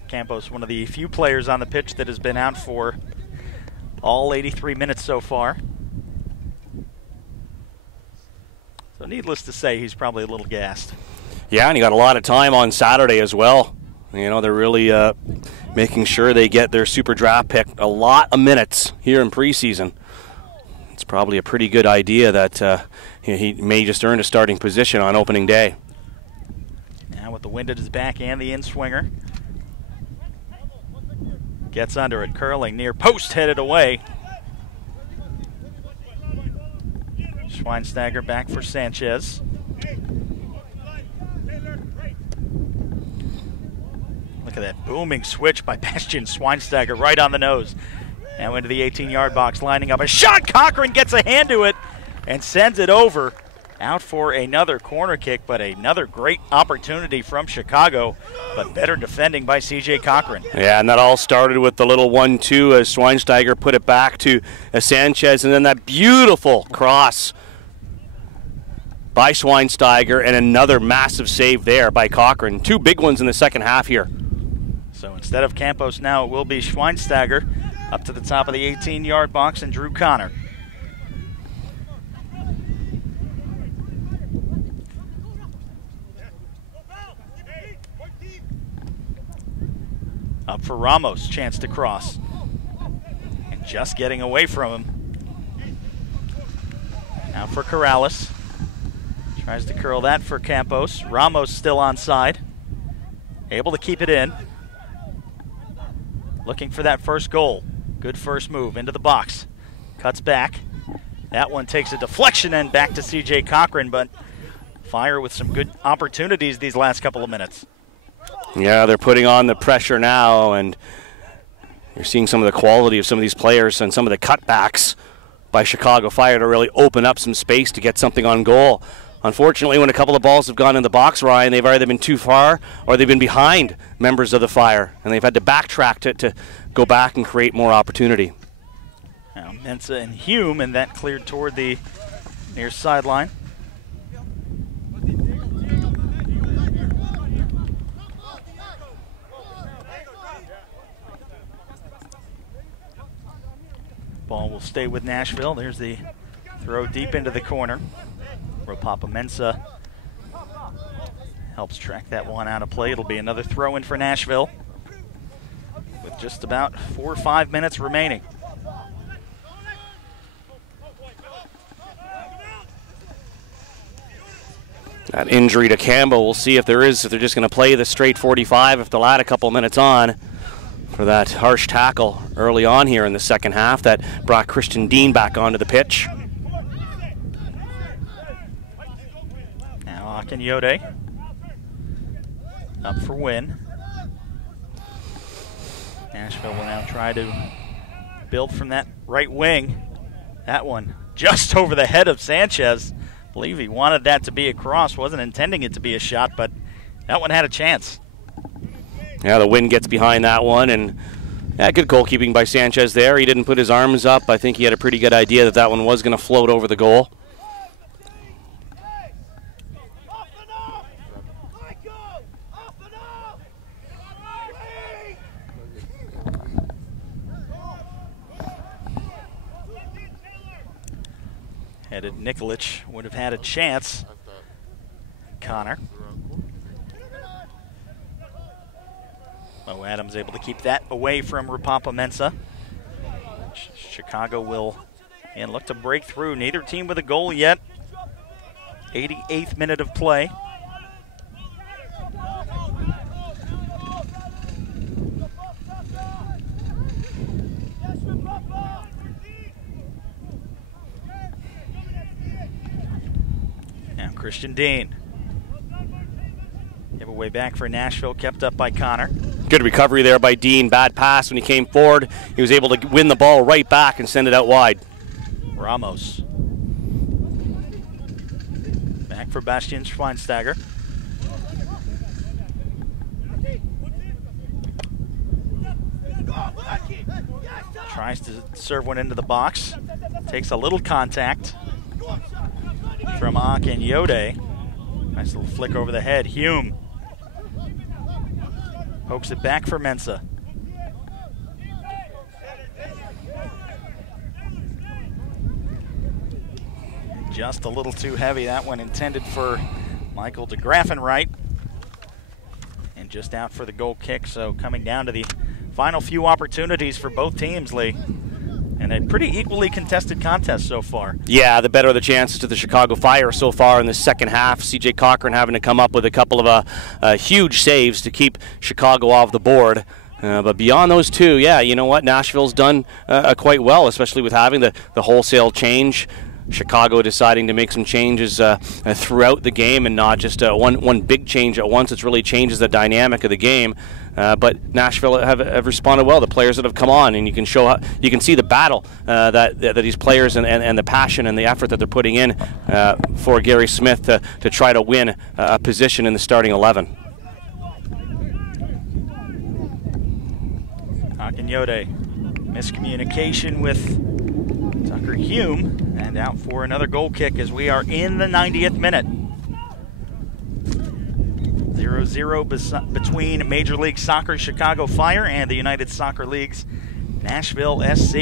Campos, one of the few players on the pitch that has been out for all 83 minutes so far. So needless to say, he's probably a little gassed. Yeah, and he got a lot of time on Saturday as well. You know, they're really making sure they get their super draft pick a lot of minutes here in preseason. It's probably a pretty good idea that he may just earn a starting position on opening day. Now with the wind at his back and the in-swinger. Gets under it, curling near post, headed away. Schweinsteiger back for Sanchez. Look at that booming switch by Bastian Schweinsteiger right on the nose. Now into the 18-yard box, lining up a shot. Cochran gets a hand to it and sends it over. Out for another corner kick, but another great opportunity from Chicago, but better defending by C.J. Cochran. Yeah, and that all started with the little 1-2 as Schweinsteiger put it back to Sanchez, and then that beautiful cross by Schweinsteiger and another massive save there by Cochran. Two big ones in the second half here. So instead of Campos now, it will be Schweinsteiger Up to the top of the 18-yard box, and Drew Connor. Up for Ramos, chance to cross. And just getting away from him. Now for Corrales. Tries to curl that for Campos. Ramos still onside. Able to keep it in. Looking for that first goal. Good first move into the box. Cuts back. That one takes a deflection and back to CJ Cochran, but Fire with some good opportunities these last couple of minutes. Yeah, they're putting on the pressure now, and you're seeing some of the quality of some of these players and some of the cutbacks by Chicago Fire to really open up some space to get something on goal. Unfortunately, when a couple of balls have gone in the box, Ryan, they've either been too far or they've been behind members of the Fire, and they've had to backtrack to go back and create more opportunity. Now Mensah and Hume, and that cleared toward the near sideline. Ball will stay with Nashville. There's the throw deep into the corner. Ropapa Mensah helps track that one out of play. It'll be another throw in for Nashville with just about 4 or 5 minutes remaining. That injury to Campbell, we'll see if they're just going to play the straight 45, if they'll add a couple minutes on for that harsh tackle early on here in the second half that brought Christian Dean back onto the pitch. Now Akinyode up for win. Nashville will now try to build from that right wing. That one just over the head of Sanchez. I believe he wanted that to be a cross, wasn't intending it to be a shot, but that one had a chance. Yeah, the wind gets behind that one, and yeah, good goalkeeping by Sanchez there. He didn't put his arms up. I think he had a pretty good idea that that one was going to float over the goal. Headed Nikolic would have had a chance. Connor. Mo Adams able to keep that away from Ropapa Mensah. Chicago will look to break through. Neither team with a goal yet. 88th minute of play. Now Christian Dean. Giveaway back for Nashville, kept up by Connor. Good recovery there by Dean. Bad pass when he came forward. He was able to win the ball right back and send it out wide. Ramos. Back for Bastian Schweinsteiger. Tries to serve one into the box. Takes a little contact from Akinyode. Nice little flick over the head. Hume pokes it back for Mensah. Just a little too heavy. That one intended for Michael de Graffenright. And just out for the goal kick. So coming down to the final few opportunities for both teams, Lee. And a pretty equally contested contest so far. Yeah, the better the chances to the Chicago Fire so far in the second half. CJ Cochran having to come up with a couple of huge saves to keep Chicago off the board. But beyond those two, yeah, you know what? Nashville's done quite well, especially with having the wholesale change. Chicago deciding to make some changes throughout the game and not just one big change at once. It really changes the dynamic of the game. But Nashville have responded well. The players that have come on, and you can see the battle that these players and the passion and the effort that they're putting in for Gary Smith to try to win a position in the starting 11. Akinyode, miscommunication with Tucker Hume, and out for another goal kick as we are in the 90th minute. 0-0 between Major League Soccer Chicago Fire and the United Soccer League's Nashville SC.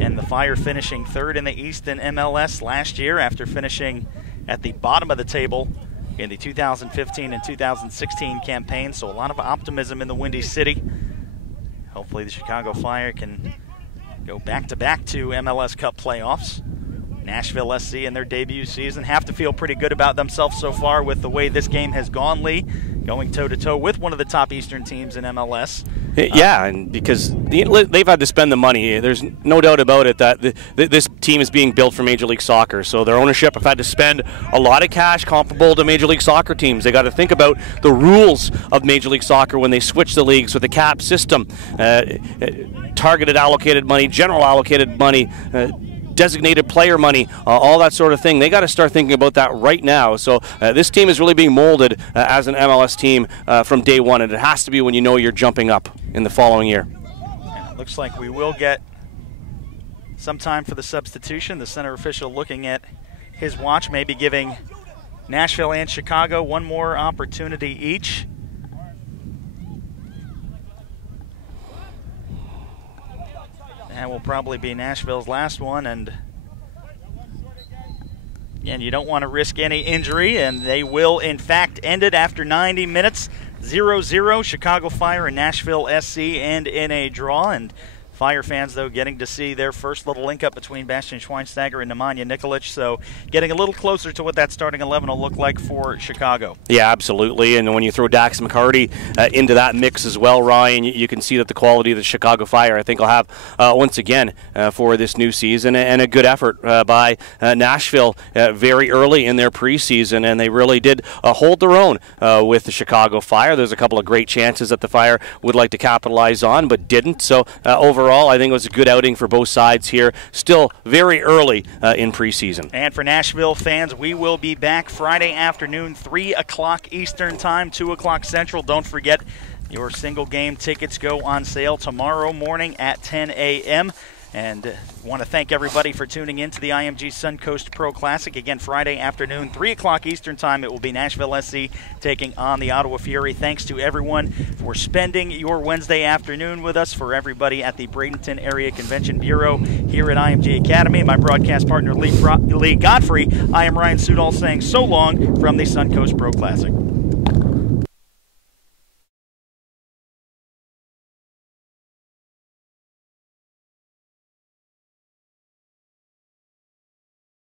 And the Fire finishing third in the East in MLS last year after finishing at the bottom of the table in the 2015 and 2016 campaign. So a lot of optimism in the Windy City. Hopefully the Chicago Fire can go back-to-back to MLS Cup playoffs. Nashville SC in their debut season have to feel pretty good about themselves so far with the way this game has gone, Lee, going toe-to-toe with one of the top Eastern teams in MLS. Yeah, and because they've had to spend the money. There's no doubt about it that this team is being built for Major League Soccer. So their ownership have had to spend a lot of cash comparable to Major League Soccer teams. They got to think about the rules of Major League Soccer when they switch the leagues with the cap system. Targeted allocated money, general allocated money, designated player money, all that sort of thing. They got to start thinking about that right now. So this team is really being molded as an MLS team from day one, and it has to be when you know you're jumping up in the following year. And it looks like we will get some time for the substitution. The center official looking at his watch, maybe giving Nashville and Chicago one more opportunity each. That will probably be Nashville's last one, and again, you don't want to risk any injury, and they will in fact end it after 90 minutes. 0-0, Chicago Fire and Nashville SC end in a draw, and Fire fans, though, getting to see their first little link-up between Bastian Schweinsteiger and Nemanja Nikolic, so getting a little closer to what that starting 11 will look like for Chicago. Yeah, absolutely, and when you throw Dax McCarty into that mix as well, Ryan, you can see that the quality of the Chicago Fire, I think, will have once again for this new season, and a good effort by Nashville very early in their preseason, and they really did hold their own with the Chicago Fire. There's a couple of great chances that the Fire would like to capitalize on, but didn't, so overall, I think it was a good outing for both sides here. Still very early in preseason. And for Nashville fans, we will be back Friday afternoon, 3 o'clock Eastern Time, 2 o'clock Central. Don't forget, your single game tickets go on sale tomorrow morning at 10 a.m. And want to thank everybody for tuning in to the IMG Suncoast Pro Classic. Again, Friday afternoon, 3 o'clock Eastern Time. It will be Nashville SC taking on the Ottawa Fury. Thanks to everyone for spending your Wednesday afternoon with us. For everybody at the Bradenton Area Convention Bureau here at IMG Academy, my broadcast partner Lee Godfrey, I am Ryan Sudol saying so long from the Suncoast Pro Classic.